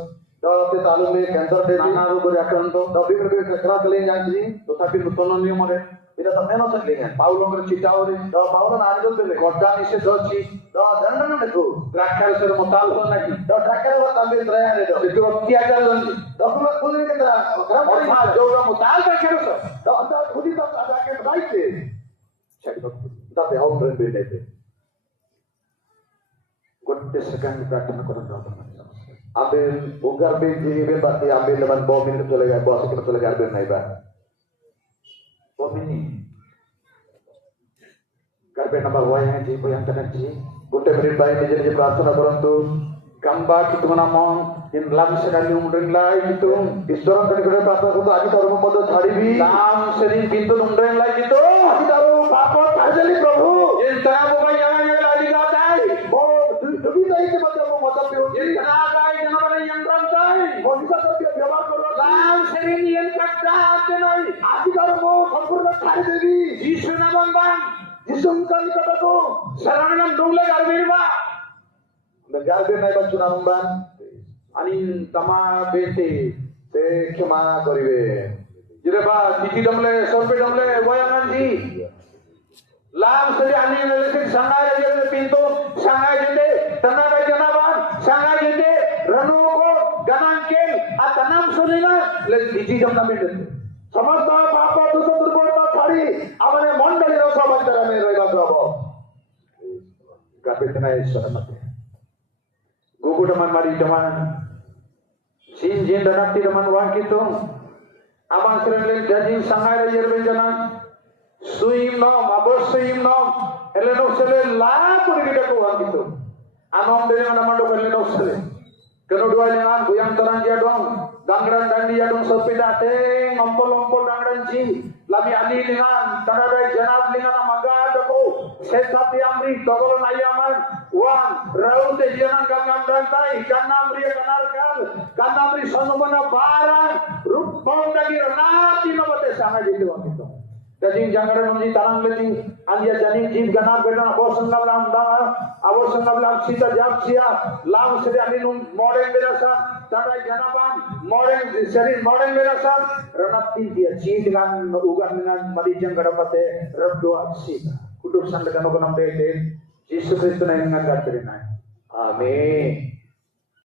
तो ते तालु में कैंसर देते ନାନା ରୋଗରେ ଆକ୍ରାନ୍ତ तो विभिन्न खराब ले जान जी ତଥାପି ନୂତନ ନିୟମରେ इधर तो मेहनत से लेंगे ପାଉଲଙ୍କର ଚିଟାବରେ तो पावन आंदोलन देले କଡା ନିଷେଧ ଅଛି तो दंडन देखो ଦ୍ରାକ୍ଷାରସର ମତାଲବ ନାହିଁ तो ठाकरे वो तंबी तरह है तो ସେଥିରୁ ଅତ୍ୟାଚାର ଅଛି तो खुद खुद के तरह खराब ଅର୍ଥାତ୍ ଯୋଉଟା ମତାଲ ଦ୍ରାକ୍ଷାରସ तो अंदर खुद ही तो आधा के राइट से ଛାଡ଼ିବାକୁ तो पे हम ब्रेन भी लेते ଗୋଟେ ସେକେଣ୍ଡ ପ୍ରାର୍ଥନା କରନ୍ତୁ ଆପଣ ambil ugar bin jibe berarti ambil dengan bom ini betul ya bos itu betul garben naiba ini garbe number 1 है जी yang tenar ji Gute minute by निजे निजे प्रार्थना परंतु gamba kitu namon in lam sekali umring lai gitu ईश्वर कनि करे प्रार्थना करतो आदि धर्म मध्य छाड़ीबी lam sering pintu umring lai gitu आदि धर्म पाप छाड़ली प्रभु in tara boga jangan lagi gatai मो दुबी नहीं के मध्य मो मत पे in tara gai jangan pada yang rantai Monisa करते व्यवहार करो lam sering yang kata tenoi आदि धर्म संपूर्ण छाड़ी देवी jisu namon bang यीशु का निकट को sarangan dole garbirba garben naiba चुनाव बान ani tama bete ते क्षमा करिवे jireba titi damle sorpe damle wayangan ji lam seri ani lelek sangai jele pintu sangai jende tanai janaban sangai jende ranu ko ganangkel atanam sunina le titi damna mende समस्त पाप दोष दुर्बलता छाड़ी अपने मंडली रो समाचार में रहबा प्रभु garbe tenai saramate gugu daman mari daman sin jin danakti daman wang kitu aman seren le janji sangai jele jalan suim nom abosuim nom eleno sele la puri kita ko wang kitu anom dele mana mando eleno sele keno dua lengan buyang torang dia dong dangran dandi dia dong sepeda teng ngompol dangran ji lami ani lengan tanadai janab lengan amaga dako sesati amri togol nayaman wan raute jangan gangam dantai kanamri kanarkal kanamri sonobana barang rupong dagi ranati nabate sama jitu wang kitu jadi jangan nanti tanang lagi anja jani jib ganar bena abosangam lam dama abosangam lam sita jab sia lam seri ani num modern berasa tadai janaban modern seri modern berasa ranati dia jib dengan ugan dengan marijang gadapate rabdo aksi kuduk sandakan ogonam dete Yesus Kristus na ingat gaterin ay amen